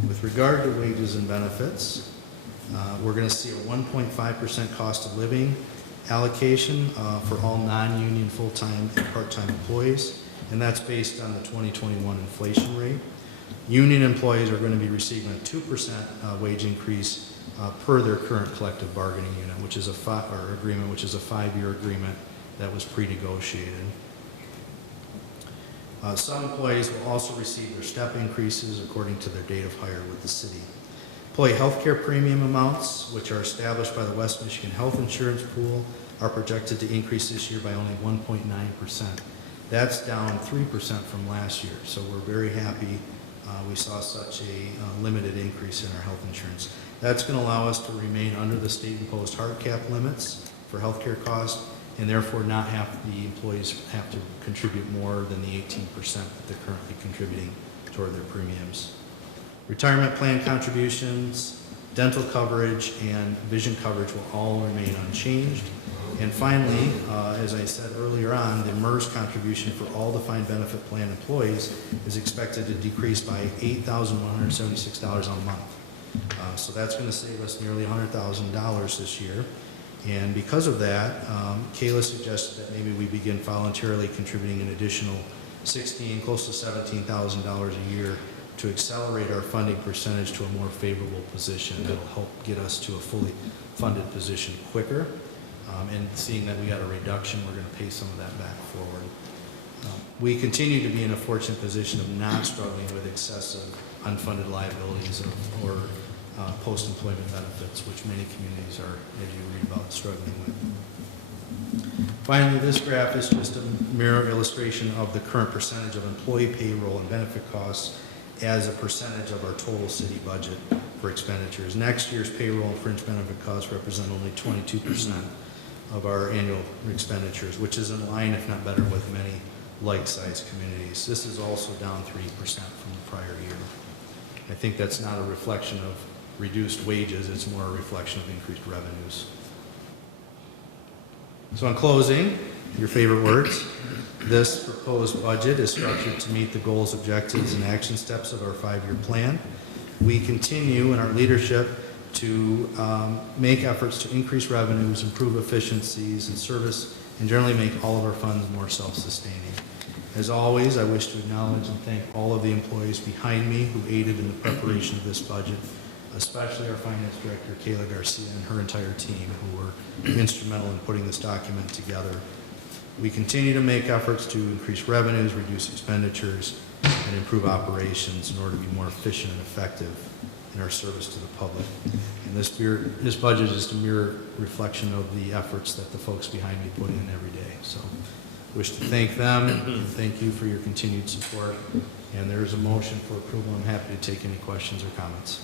With regard to wages and benefits, we're going to see a 1.5% cost of living allocation for all non-union full-time and part-time employees, and that's based on the 2021 inflation rate. Union employees are going to be receiving a 2% wage increase per their current collective bargaining unit, which is a 5-year agreement that was pre-negotiated. Some employees will also receive their step increases according to their date of hire with the city. Employee health care premium amounts, which are established by the West Michigan Health Insurance Pool, are projected to increase this year by only 1.9%. That's down 3% from last year, so we're very happy we saw such a limited increase in our health insurance. That's going to allow us to remain under the state-imposed hard cap limits for health care costs, and therefore not have the employees have to contribute more than the 18% that they're currently contributing toward their premiums. Retirement plan contributions, dental coverage, and vision coverage will all remain unchanged. And finally, as I said earlier on, the MERS contribution for all defined benefit plan employees is expected to decrease by $8,176 a month. So that's going to save us nearly $100,000 this year. And because of that, Kayla suggested that maybe we begin voluntarily contributing an additional close to $17,000 a year to accelerate our funding percentage to a more favorable position. That'll help get us to a fully funded position quicker. And seeing that we got a reduction, we're going to pay some of that back forward. We continue to be in a fortunate position of not struggling with excessive unfunded liabilities or post-employment benefits, which many communities are, as you read about, struggling with. Finally, this graph is just a mirror illustration of the current percentage of employee payroll and benefit costs as a percentage of our total city budget for expenditures. Next year's payroll and fringe benefit costs represent only 22% of our annual expenditures, which is in line, if not better, with many like-sized communities. This is also down 3% from the prior year. I think that's not a reflection of reduced wages, it's more a reflection of increased revenues. So in closing, your favorite words, this proposed budget is structured to meet the goals, objectives, and action steps of our 5-year plan. We continue in our leadership to make efforts to increase revenues, improve efficiencies and service, and generally make all of our funds more self-sustaining. As always, I wish to acknowledge and thank all of the employees behind me who aided in the preparation of this budget, especially our Finance Director, Kayla Garcia, and her entire team who were instrumental in putting this document together. We continue to make efforts to increase revenues, reduce expenditures, and improve operations in order to be more efficient and effective in our service to the public. And this budget is just a mirror reflection of the efforts that the folks behind me put in every day. So I wish to thank them and thank you for your continued support. And there is a motion for approval. I'm happy to take any questions or comments.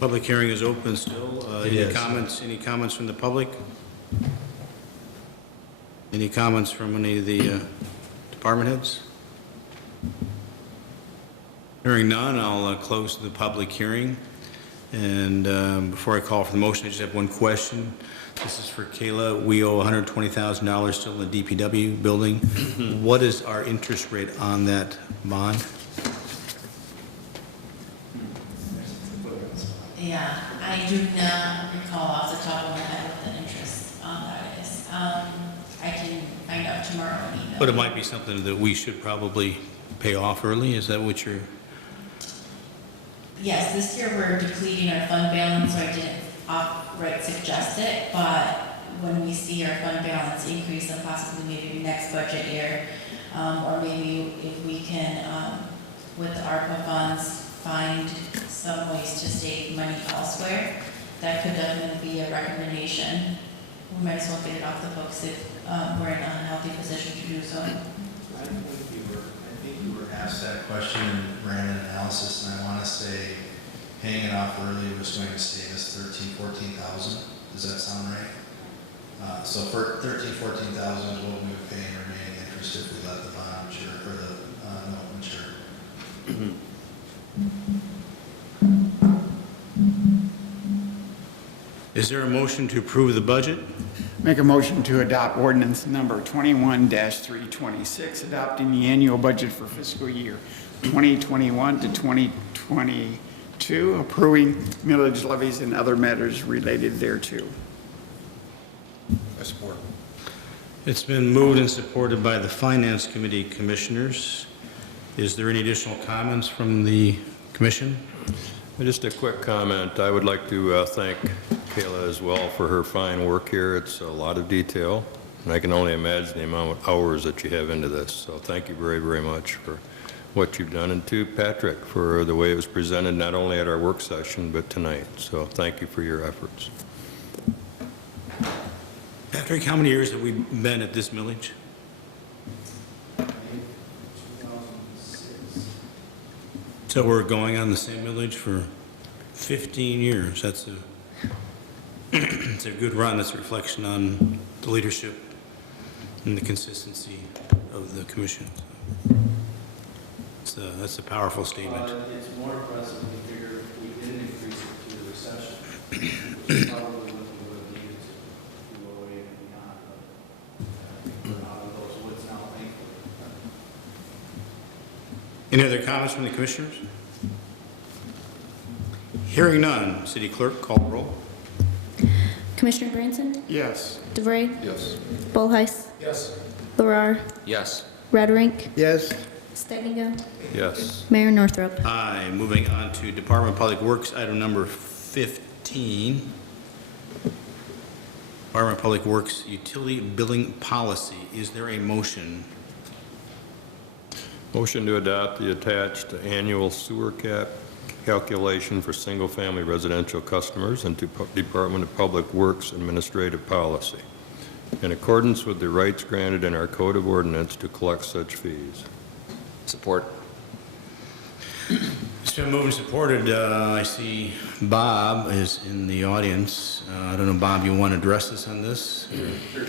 Public hearing is open still. It is. Any comments from the public? Any comments from any of the department heads? Hearing none, I'll close the public hearing. And before I call for the motion, I just have one question. This is for Kayla. We owe $120,000 still in the DPW building. What is our interest rate on that bond? Yeah, I do not recall off the top of my head what the interest on that is. I can find out tomorrow and email. But it might be something that we should probably pay off early. Is that what you're? Yes, this year we're depleting our fund balance, so I didn't outright suggest it, but when we see our fund balance increase and possibly maybe next budget year, or maybe if we can, with the ARPA funds, find some ways to save money elsewhere, that could definitely be a recommendation. We might as well get it off the books if we're in a healthy position to do so. I think you were asked that question and ran an analysis, and I want to say paying it off early was going to save us $13,000-14,000. Does that sound right? So for $13,000-14,000 is what we would pay in remaining interest if we let the bond mature or the note mature. Is there a motion to approve the budget? Make a motion to adopt ordinance number 21-326, adopting the annual budget for fiscal year 2021 to 2022, approving millage levies and other matters related thereto. I support. It's been moved and supported by the Finance Committee commissioners. Is there any additional comments from the commission? Just a quick comment. I would like to thank Kayla as well for her fine work here. It's a lot of detail, and I can only imagine the amount of hours that you have into this. So thank you very, very much for what you've done, and to Patrick for the way it was presented, not only at our work session, but tonight. So thank you for your efforts. Patrick, how many years have we been at this millage? 2006. So we're going on the same millage for 15 years. That's it's a good run. That's a reflection on the leadership and the consistency of the commission. That's a powerful statement. It's more impressive when you figure if we didn't increase it through the recession, which is probably what we would have needed to 2008 and beyond. But I think we're out of those woods now, thankfully. Any other comments from the commissioners? Hearing none, City Clerk, call the roll. Commissioner Branson, Yes. DeVray, Yes. Bullheis, Yes. Larrar, Yes. Rudderink, Yes. Steininger, Yes. Mayor Northrup. Aye. Moving on to Department of Public Works, item number 15. Department of Public Works Utility Billing Policy. Is there a motion? Motion to adopt the attached annual sewer cap calculation for single-family residential customers and to Department of Public Works administrative policy, in accordance with the rights granted in our Code of Ordinance to collect such fees. Support. It's been moved and supported. I see Bob is in the audience. I don't know, Bob, you want to address us on this? Sure.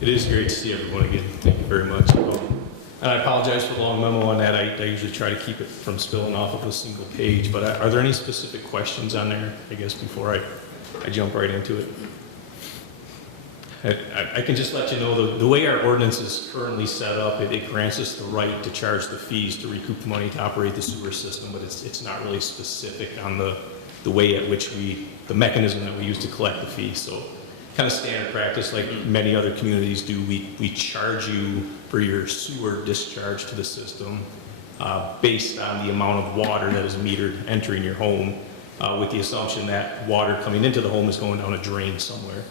It is great to see everyone again. Thank you very much. And I apologize for the long memo on that. I usually try to keep it from spilling off of a single page, but are there any specific questions on there, I guess, before I jump right into it? I can just let you know, the way our ordinance is currently set up, it grants us the right to charge the fees to recoup money to operate the sewer system, but it's not really specific on the way at which the mechanism that we use to collect the fees. So kind of standard practice, like many other communities do, we charge you for your sewer discharge to the system based on the amount of water that is metered entering your home, with the assumption that water coming into the home is going down a drain somewhere.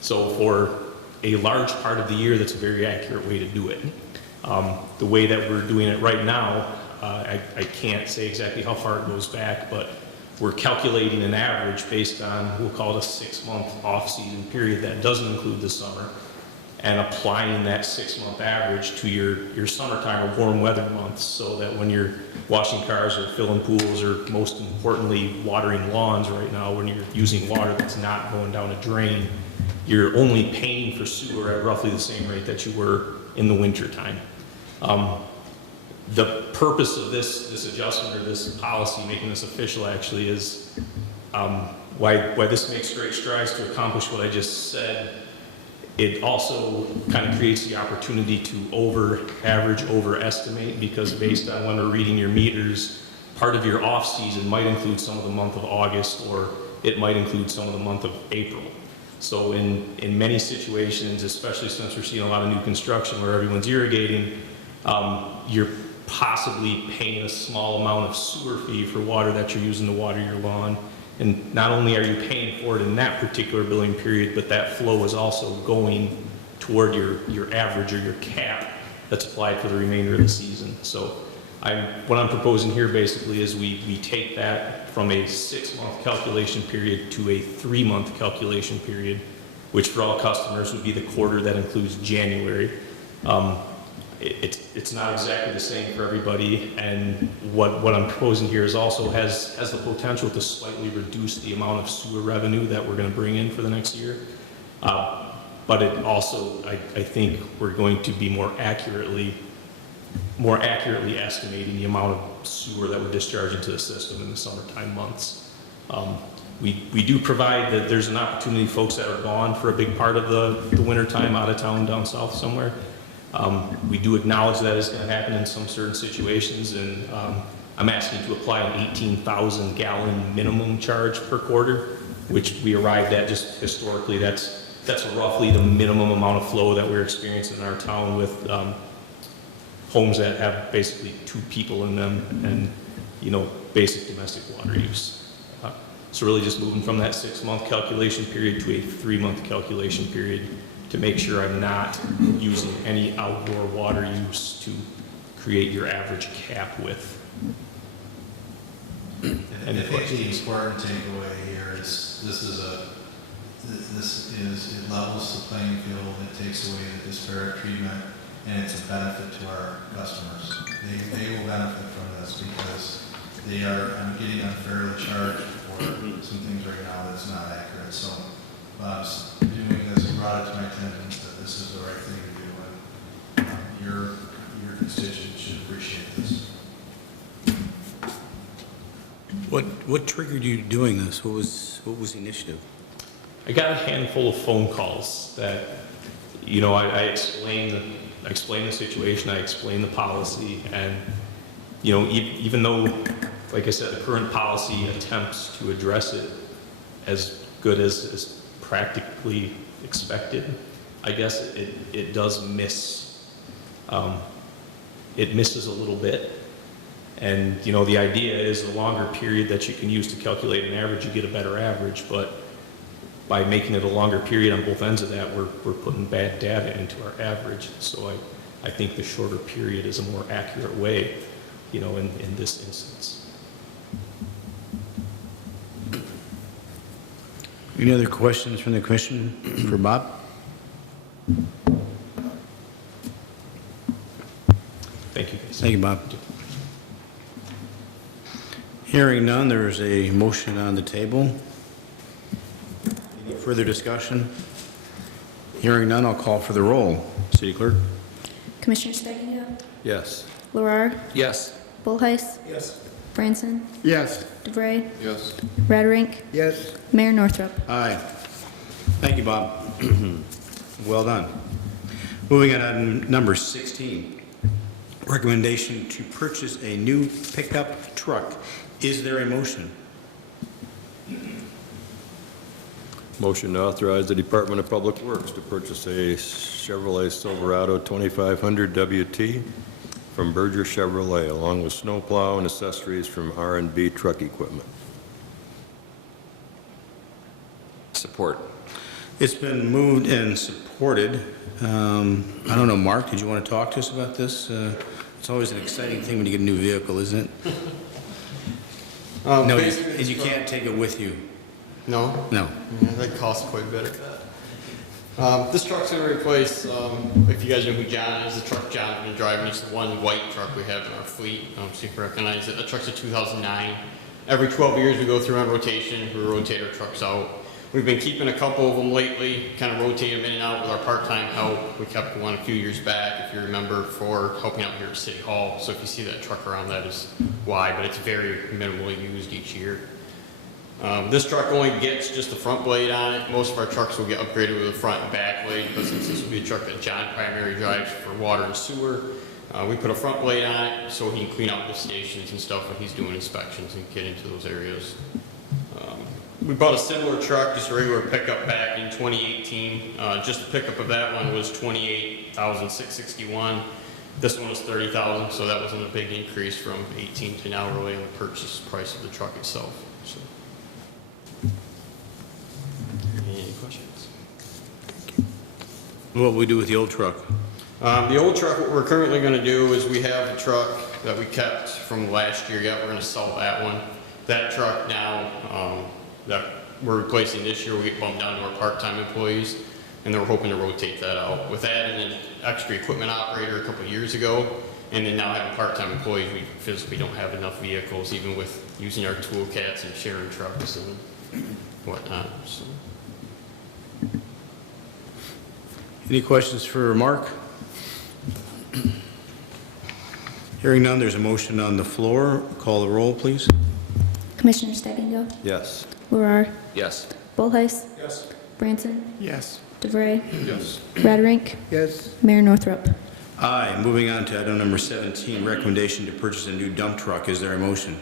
So for a large part of the year, that's a very accurate way to do it. The way that we're doing it right now, I can't say exactly how far it goes back, but we're calculating an average based on, we'll call it a 6-month off-season period that doesn't include the summer, and applying that 6-month average to your summertime or warm weather months, so that when you're washing cars or filling pools, or most importantly, watering lawns right now, when you're using water that's not going down a drain, you're only paying for sewer at roughly the same rate that you were in the winter time. The purpose of this adjustment, or this policy, making this official actually, is why this makes great strides to accomplish what I just said. It also kind of creates the opportunity to over-average, overestimate, because based on when we're reading your meters, part of your off-season might include some of the month of August, or it might include some of the month of April. So in many situations, especially since we're seeing a lot of new construction where everyone's irrigating, you're possibly paying a small amount of sewer fee for water that you're using to water your lawn. And not only are you paying for it in that particular billing period, but that flow is also going toward your average or your cap that's applied for the remainder of the season. So what I'm proposing here basically is we take that from a 6-month calculation period to a 3-month calculation period, which for all customers would be the quarter that includes January. It's not exactly the same for everybody, and what I'm proposing here is also has the potential to slightly reduce the amount of sewer revenue that we're going to bring in for the next year. But it also, I think we're going to be more accurately estimating the amount of sewer that we're discharging to the system in the summertime months. We do provide that there's an opportunity, folks that are gone for a big part of the winter time, out of town, down south somewhere. We do acknowledge that it's going to happen in some certain situations, and I'm asking to apply an 18,000 gallon minimum charge per quarter, which we arrived at just historically. That's roughly the minimum amount of flow that we're experiencing in our town, with homes that have basically 2 people in them, and basic domestic water use. So really just moving from that 6-month calculation period to a 3-month calculation period to make sure I'm not using any outdoor water use to create your average cap width. And I think the important takeaway here is it levels the playing field, it takes away the disparate treatment, and it's a benefit to our customers. They will benefit from this because they are getting unfairly charged for some things right now that's not accurate. So doing this brought it to my attention that this is the right thing to do, and your constituents should appreciate this. What triggered you doing this? What was the initiative? I got a handful of phone calls that, I explained explained the situation, I explained the policy, and, you know, even though, like I said, the current policy attempts to address it as good as is practically expected, I guess it does miss, it misses a little bit. And, you know, the idea is the longer period that you can use to calculate an average, you get a better average, but by making it a longer period on both ends of that, we're putting bad data into our average. So I think the shorter period is a more accurate way, you know, in this instance. Any other questions from the commission for Bob? Thank you, guys. Thank you, Bob. Hearing none, there is a motion on the table. Any further discussion? Hearing none, I'll call for the roll. City Clerk? Commissioner Steginga, Yes. Larar, Yes. Bullheis, Yes. Branson, Yes. DeVray, Yes. Raderick, Yes. Mayor Northrop. Aye. Thank you, Bob. Well done. Moving on to item number 16, recommendation to purchase a new pickup truck. Is there a motion? Motion to authorize the Department of Public Works to purchase a Chevrolet Silverado 2500 WT from Berger Chevrolet, along with snowplow and accessories from R&B Truck Equipment. Support. It's been moved and supported. I don't know, Mark, did you want to talk to us about this? It's always an exciting thing when you get a new vehicle, isn't it? No, and you can't take it with you. No? No. Yeah, that costs quite a bit of that. This truck's gonna replace, if you guys know who John is, the truck John's been driving, it's the one white truck we have in our fleet. So you can recognize it. That truck's a 2009. Every 12 years we go through on rotation, we rotate our trucks out. We've been keeping a couple of them lately, kind of rotate them in and out with our part-time help. We kept one a few years back, if you remember, for helping out here at City Hall. So if you see that truck around, that is why, but it's very minimally used each year. This truck only gets just the front blade on it. Most of our trucks will get upgraded with a front and back blade, but since this will be a truck that John primarily drives for water and sewer, we put a front blade on it so he can clean up the stations and stuff when he's doing inspections and get into those areas. We bought a similar truck, just a regular pickup, back in 2018. Just the pickup of that one was $28,661. This one was $30,000, so that wasn't a big increase from 18 to now really on the purchase price of the truck itself. So. Any questions? What will we do with the old truck? The old truck, what we're currently going to do is we have a truck that we kept from last year. Yeah, we're going to sell that one. That truck now that we're replacing this year, we get bumped down to our part-time employees, and then we're hoping to rotate that out. With adding an extra equipment operator a couple of years ago, and then now having part-time employees, we physically don't have enough vehicles, even with using our tool cats and sharing trucks and whatnot. So. Any questions for Mark? Hearing none, there's a motion on the floor. Call the roll, please. Commissioner Steginga, Yes. Larar, Yes. Bullheis, Yes. Branson, Yes. DeVray, Yes. Raderick, Yes. Mayor Northrop. Aye. Moving on to item number 17, recommendation to purchase a new dump truck. Is there a motion?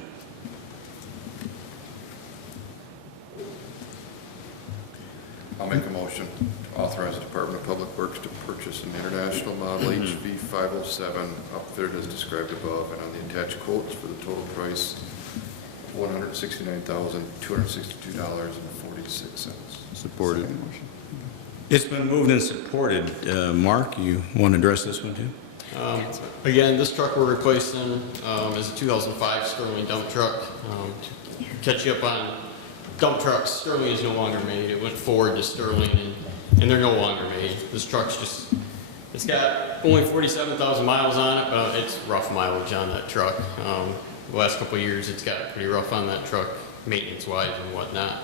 I'll make a motion to authorize the Department of Public Works to purchase an International Model HV 507 upfitted as described above and on the attached quotes for the total price of $169,262.46. Supported. Second motion. It's been moved and supported. Mark, you want to address this one too? Again, this truck we're replacing is a 2005 Sterling dump truck. To catch you up on dump trucks, Sterling is no longer made. It went forward to Sterling, and they're no longer made. This truck's just, it's got only 47,000 miles on it, but it's rough mileage on that truck. The last couple of years, it's got pretty rough on that truck, maintenance-wise and whatnot.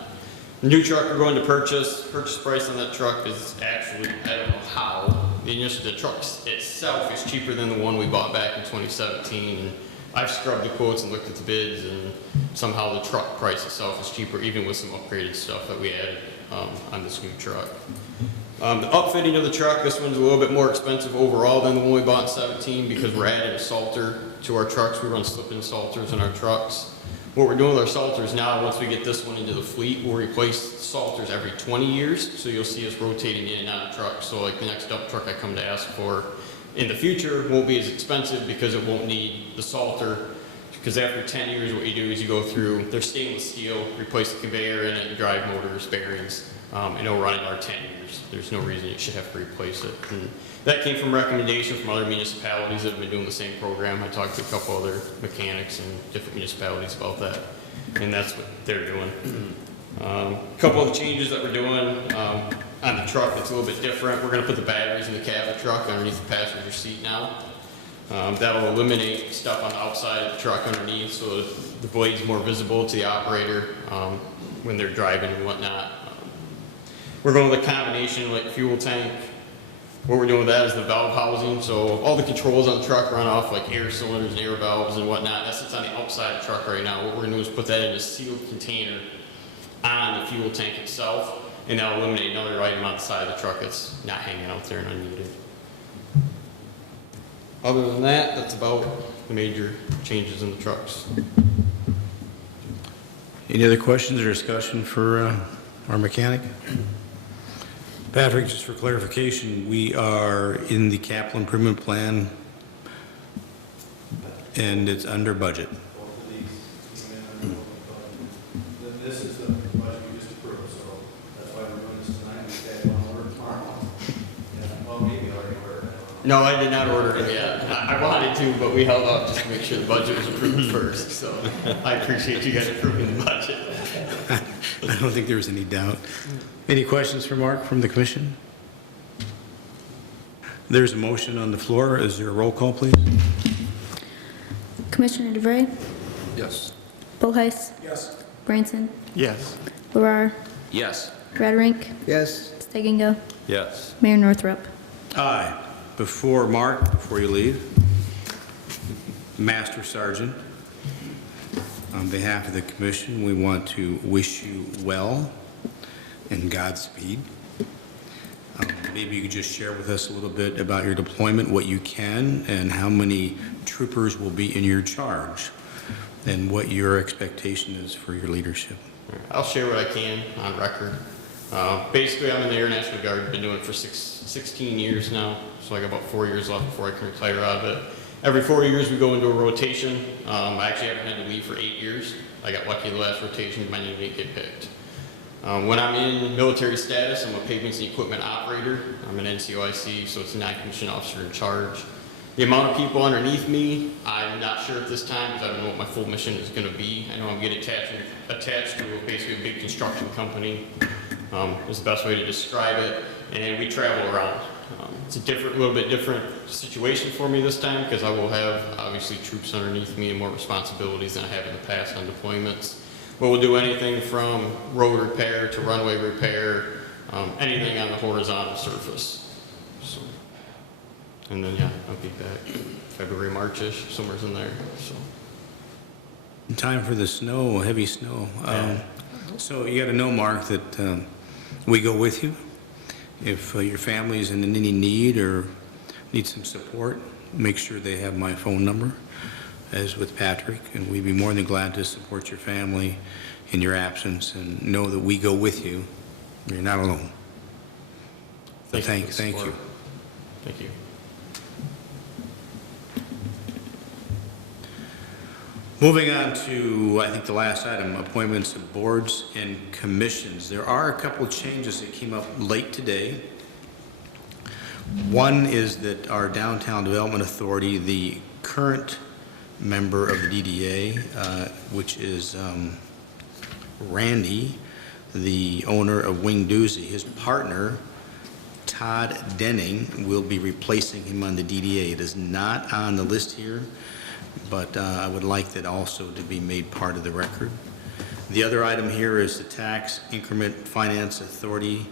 The new truck we're going to purchase price on that truck is actually, I don't know how, the truck itself is cheaper than the one we bought back in 2017. And I've scrubbed the quotes and looked at the bids, and somehow the truck price itself is cheaper, even with some upgraded stuff that we added on this new truck. The upfitting of the truck, this one's a little bit more expensive overall than the one we bought in 17 because we're adding a salter to our trucks. We run slip-in salters in our trucks. What we're doing with our salters now, once we get this one into the fleet, we'll replace salters every 20 years. So you'll see us rotating in and out of trucks. So like the next dump truck I come to ask for in the future won't be as expensive because it won't need the salter. Because after 10 years, what you do is you go through, they're stainless steel, replace the conveyor in it, drive motors, bearings, and it'll run it our 10 years. There's no reason you should have to replace it. And that came from recommendation from other municipalities that have been doing the same program. I talked to a couple other mechanics in different municipalities about that, and that's what they're doing. A couple of the changes that we're doing on the truck that's a little bit different. We're going to put the batteries in the cab of the truck underneath the passenger seat now. That'll eliminate stuff on the outside of the truck underneath, so the blade's more visible to the operator when they're driving and whatnot. We're going with a combination like fuel tank. What we're doing with that is the valve housing, so all the controls on the truck run off like air cylinders and air valves and whatnot. That sits on the outside of the truck right now. What we're going to do is put that in a sealed container on the fuel tank itself, and that'll eliminate another item on the side of the truck that's not hanging out there and unneeded. Other than that, that's about the major changes in the trucks. Any other questions or discussion for our mechanic? Patrick, just for clarification, we are in the capital improvement plan and it's under budget. Both of these came in under budget. Then this is the budget we just approved, so that's why we're doing this tonight. We had one order tomorrow. Yeah, well, maybe already ordered. No, I did not order it yet. I wanted to, but we held up just to make sure the budget was approved first. So I appreciate you guys approving the budget. I don't think there was any doubt. Any questions for Mark from the commission? There's a motion on the floor. Is there a roll call, please? Commissioner DeVray, Yes. Bullheis, Yes. Branson, Yes. Larrar, Yes. Radrink, Yes. Stegingo, Yes. Mayor Northrop. Aye. Before you leave, Master Sergeant, on behalf of the commission, we want to wish you well and Godspeed. Maybe you could just share with us a little bit about your deployment, what you can, and how many troopers will be in your charge, and what your expectation is for your leadership. I'll share what I can on record. Basically, I'm in the Air National Guard. Been doing it for 16 years now, so I got about 4 years left before I can retire out of it. Every 4 years, we go into a rotation. I actually haven't had to leave for 8 years. I got lucky the last rotation, my name didn't get picked. When I'm in military status, I'm a pavements and equipment operator. I'm an NCOIC, so it's a non-commissioned officer in charge. The amount of people underneath me, I'm not sure at this time because I don't know what my full mission is going to be. I know I'm getting attached to basically a big construction company. Is the best way to describe it. And we travel around. It's a little bit different situation for me this time because I will have obviously troops underneath me and more responsibilities than I have in the past on deployments. But we'll do anything from road repair to runway repair, anything on the horizontal surface. So, and then yeah, I'll be back February, March-ish, somewhere's in there. So. Time for the snow, heavy snow. So you got to know, Mark, that we go with you. If your family is in any need or needs some support, make sure they have my phone number, as with Patrick, and we'd be more than glad to support your family in your absence and know that we go with you. You're not alone. Thank you. Thank you. Moving on to, I think, the last item, appointments of boards and commissions. There are a couple of changes that came up late today. One is that our Downtown Development Authority, the current member of the DDA, which is Randy, the owner of Wing Doozy, his partner, Todd Denning, will be replacing him on the DDA. It is not on the list here, but I would like that also to be made part of the record. The other item here is the Tax Increment Finance Authority,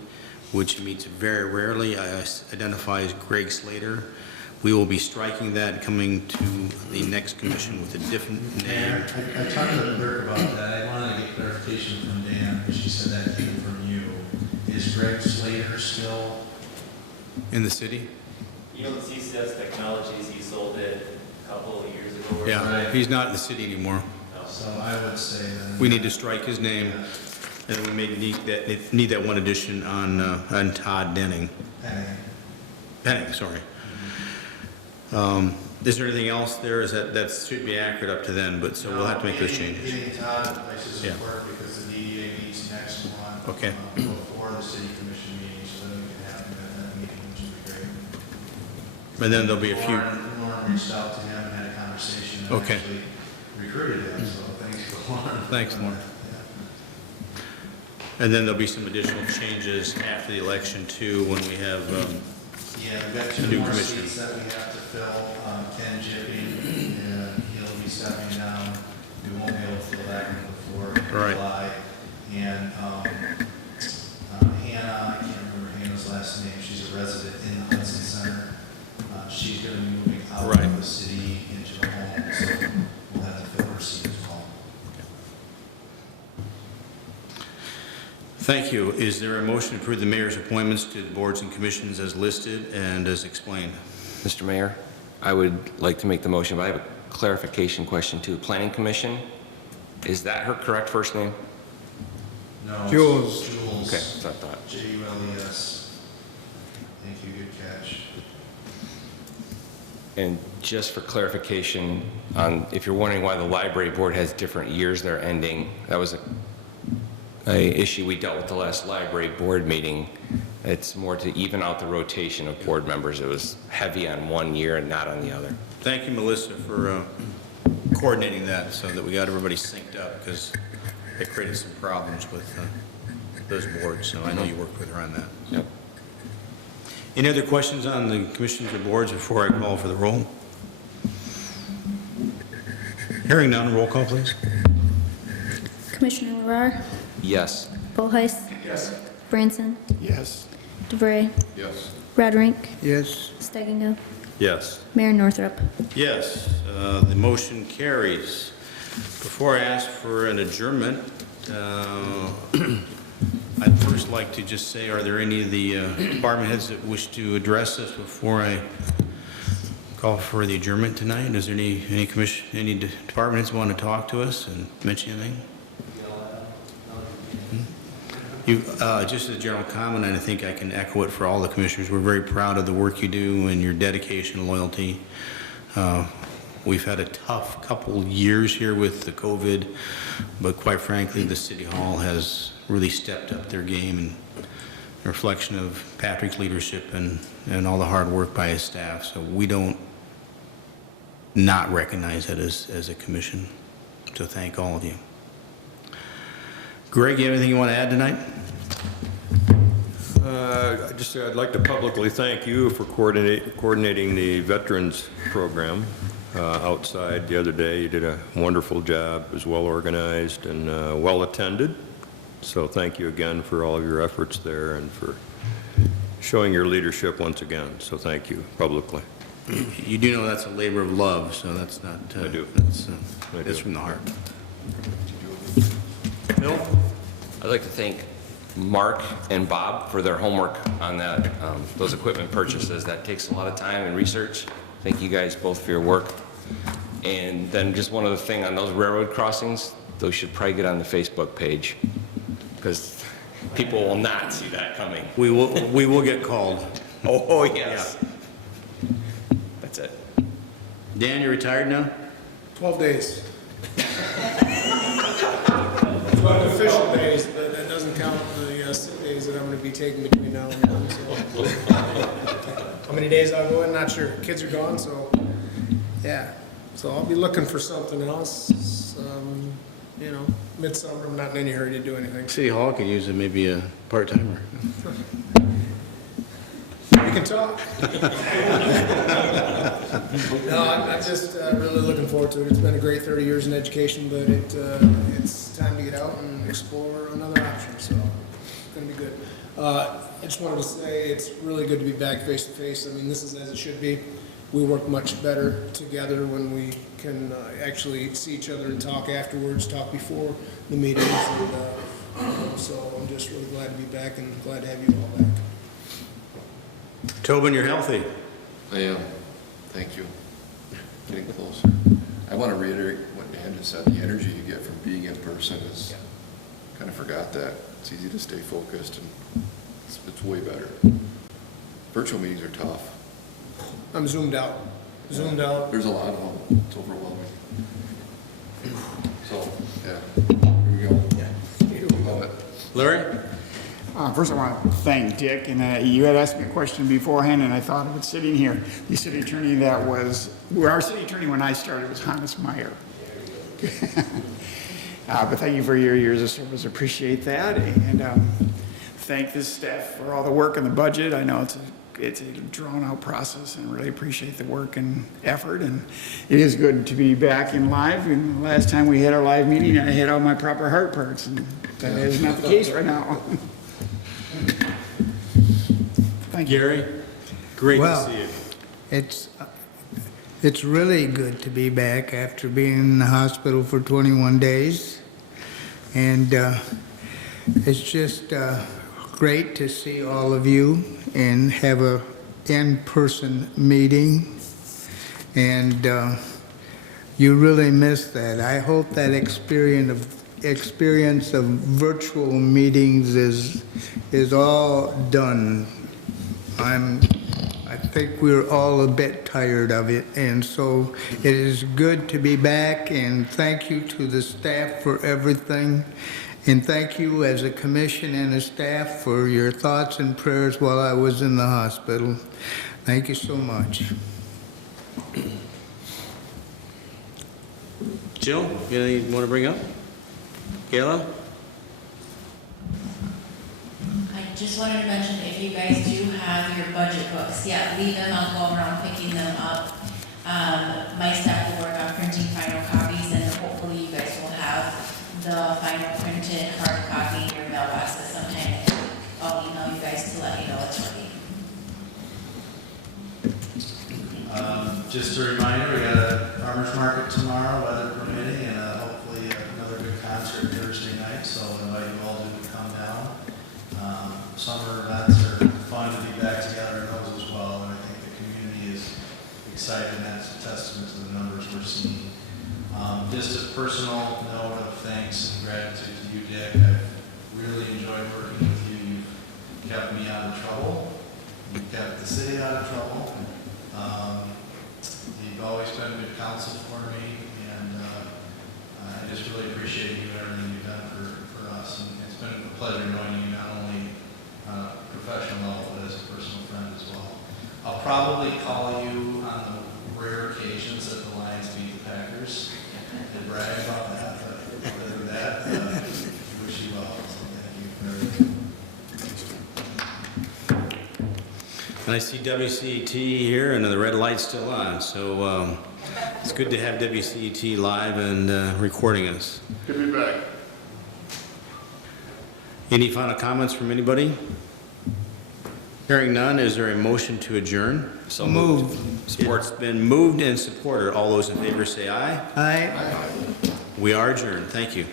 which meets very rarely. I identify as Greg Slater. We will be striking that, coming to the next commission with a different name. I talked to the clerk about that. I wanted to get clarification from Dan, because she said that came from you. Is Greg Slater still in the city? You know, the CCS Technologies, he sold it a couple of years ago. Or Yeah, something. he's not in the city anymore. So I would say then. We need to strike his name, and we may need that one addition on Todd Denning. Penning, sorry. Is there anything else there? Is that should be accurate up to then, but so we'll have to make those changes. Getting Todd in places Yeah. of work because the DDA meets next month. Okay. Before the city commission meeting, so then we can have him at that meeting, which would be great. And then there'll be a few, Lauren reached out to him and had a conversation and Okay. actually recruited him, so thanks to Lauren. Thanks, Lauren. And then there'll be some additional changes after the election too, when we have Yeah, we've got a two new more commissioner. seats that we have to fill. Ken Jipping, and he'll be stepping down. We won't be able to fill that one before Right. July. And Hannah, I can't remember Hannah's last name, she's a resident in the Hudson Center. She's gonna be moving out Right. of the city into a home, so we'll have to fill her seat as well. Thank you. Is there a motion to approve the mayor's appointments to the boards and commissions as listed and as explained? Mr. Mayor, I would like to make the motion, but I have a clarification question too. Planning Commission, is that her correct first name? No. Jules. Jules. Okay, that's what I thought. Jules. Thank you, good catch. And just for clarification, if you're wondering why the library board has different years they're ending, that was a issue we dealt with the last library board meeting. It's more to even out the rotation of board members. It was heavy on one year and not on the other. Thank you, Melissa, for coordinating that so that we got everybody synced up, because it created some problems with those boards, so I know you worked with her on that. Yep. Any other questions on the commissions or boards before I call for the roll? Hearing none, roll call, please. Commissioner Larrar, Yes. Bullheis, Yes. Branson, Yes. DeVray, Yes. Rodrink, Yes. Steggingo, Yes. Mayor Northrup. Yes, the motion carries. Before I ask for an adjournment, I'd first like to just say, are there any of the department heads that wish to address us before I call for the adjournment tonight? Is there any commission, any department heads want to talk to us and mention anything? Just as a general comment, and I think I can echo it for all the commissioners, we're very proud of the work you do and your dedication and loyalty. We've had a tough couple years here with the COVID, but quite frankly, the City Hall has really stepped up their game, and a reflection of Patrick's leadership and all the hard work by his staff. So we don't not recognize that as a commission. So thank all of you. Greg, you have anything you want to add tonight? I'd like to publicly thank you for coordinating the veterans program outside the other day. You did a wonderful job. It was well organized and well attended. So thank you again for all of your efforts there and for showing your leadership once again. So thank you publicly. You do know that's a labor of love, so that's not. I do. It's from the heart. Bill? I'd like to thank Mark and Bob for their homework on that, those equipment purchases. That takes a lot of time and research. Thank you guys both for your work. And then just one other thing on those railroad crossings, those should probably get on the Facebook page, because people will not see that coming. We will get called. Oh, yes. That's it. Dan, you're retired now? 12 days. 12 official days, but that doesn't count the sick days that I'm going to be taking between now and then. So. How many days I'll go in, not sure. Kids are gone, so yeah. So I'll be looking for something else. You know, midsummer, I'm not in any hurry to do anything. City Hall could use maybe a part-timer. We can talk. No, I'm just really looking forward to it. It's been a great 30 years in education, but it's time to get out and explore another option, so it's going to be good. I just wanted to say it's really good to be back face to face. I mean, this is as it should be. We work much better together when we can actually see each other and talk afterwards, talk before the meetings. And, so I'm just really glad to be back and glad to have you all back. Tobin, you're healthy. I am. Thank you. Getting closer. I want to reiterate what Dan just said. The energy you get from being in person is, kind of forgot that. It's easy to stay focused and it's way better. Virtual meetings are tough. I'm zoomed out. Zoomed out. There's a lot of them. It's overwhelming. So, yeah, here we go. Yeah. Love it. Larry? First, I want to thank Dick, and you had asked me a question beforehand, and I thought of it sitting here. The city attorney our city attorney when I started was Hannes Meyer. But thank you for your years of service. Appreciate that, and thank this staff for all the work on the budget. I know it's a drawn-out process, and really appreciate the work and effort. And it is good to be back in live. And the last time we had our live meeting, I had all my proper heart parts, and that is not the case right now. Thank you. Gary? Great Well, to see you. It's really good to be back after being in the hospital for 21 days. And it's just great to see all of you and have a in-person meeting. And you really miss that. I hope that experience of virtual meetings is all done. I think we're all a bit tired of it, and so it is good to be back, and thank you to the staff for everything, and thank you as a commission and a staff for your thoughts and prayers while I was in the hospital. Thank you so much. Jill, you got anything you want to bring up? Kayla? I just wanted to mention, if you guys do have your budget books, yeah, leave them, I'll go around picking them up. My staff will work on printing final copies, and hopefully you guys will have the final printed hard copy in your mailbox at some time. I'll email you guys to let you know it's ready. Just a reminder, we got a farmer's market tomorrow, weather permitting, and hopefully another good concert Thursday night, so I invite you all to come down. Summer events are fun to be back together in those as well, and I think the community is excited, and that's a testament to the numbers we're seeing. Just a personal note of thanks and gratitude to you, Dick. I've really enjoyed working with you. You've kept me out of trouble. You've kept the city out of trouble. You've always been good counsel for me, and I just really appreciate you and everything you've done for us. And it's been a pleasure knowing you, not only on a professional level, but as a personal friend as well. I'll probably call you on the rare occasions that the Lions beat the Packers and brag about that, but other than that, wish you well. So thank you for everything. And I see WCET here, and the red light's still on, so it's good to have WCET live and recording us. Good to be back. Any final comments from anybody? Hearing none, is there a motion to adjourn? So moved. It's been moved and supported. All those in favor say aye. Aye. We are adjourned. Thank you.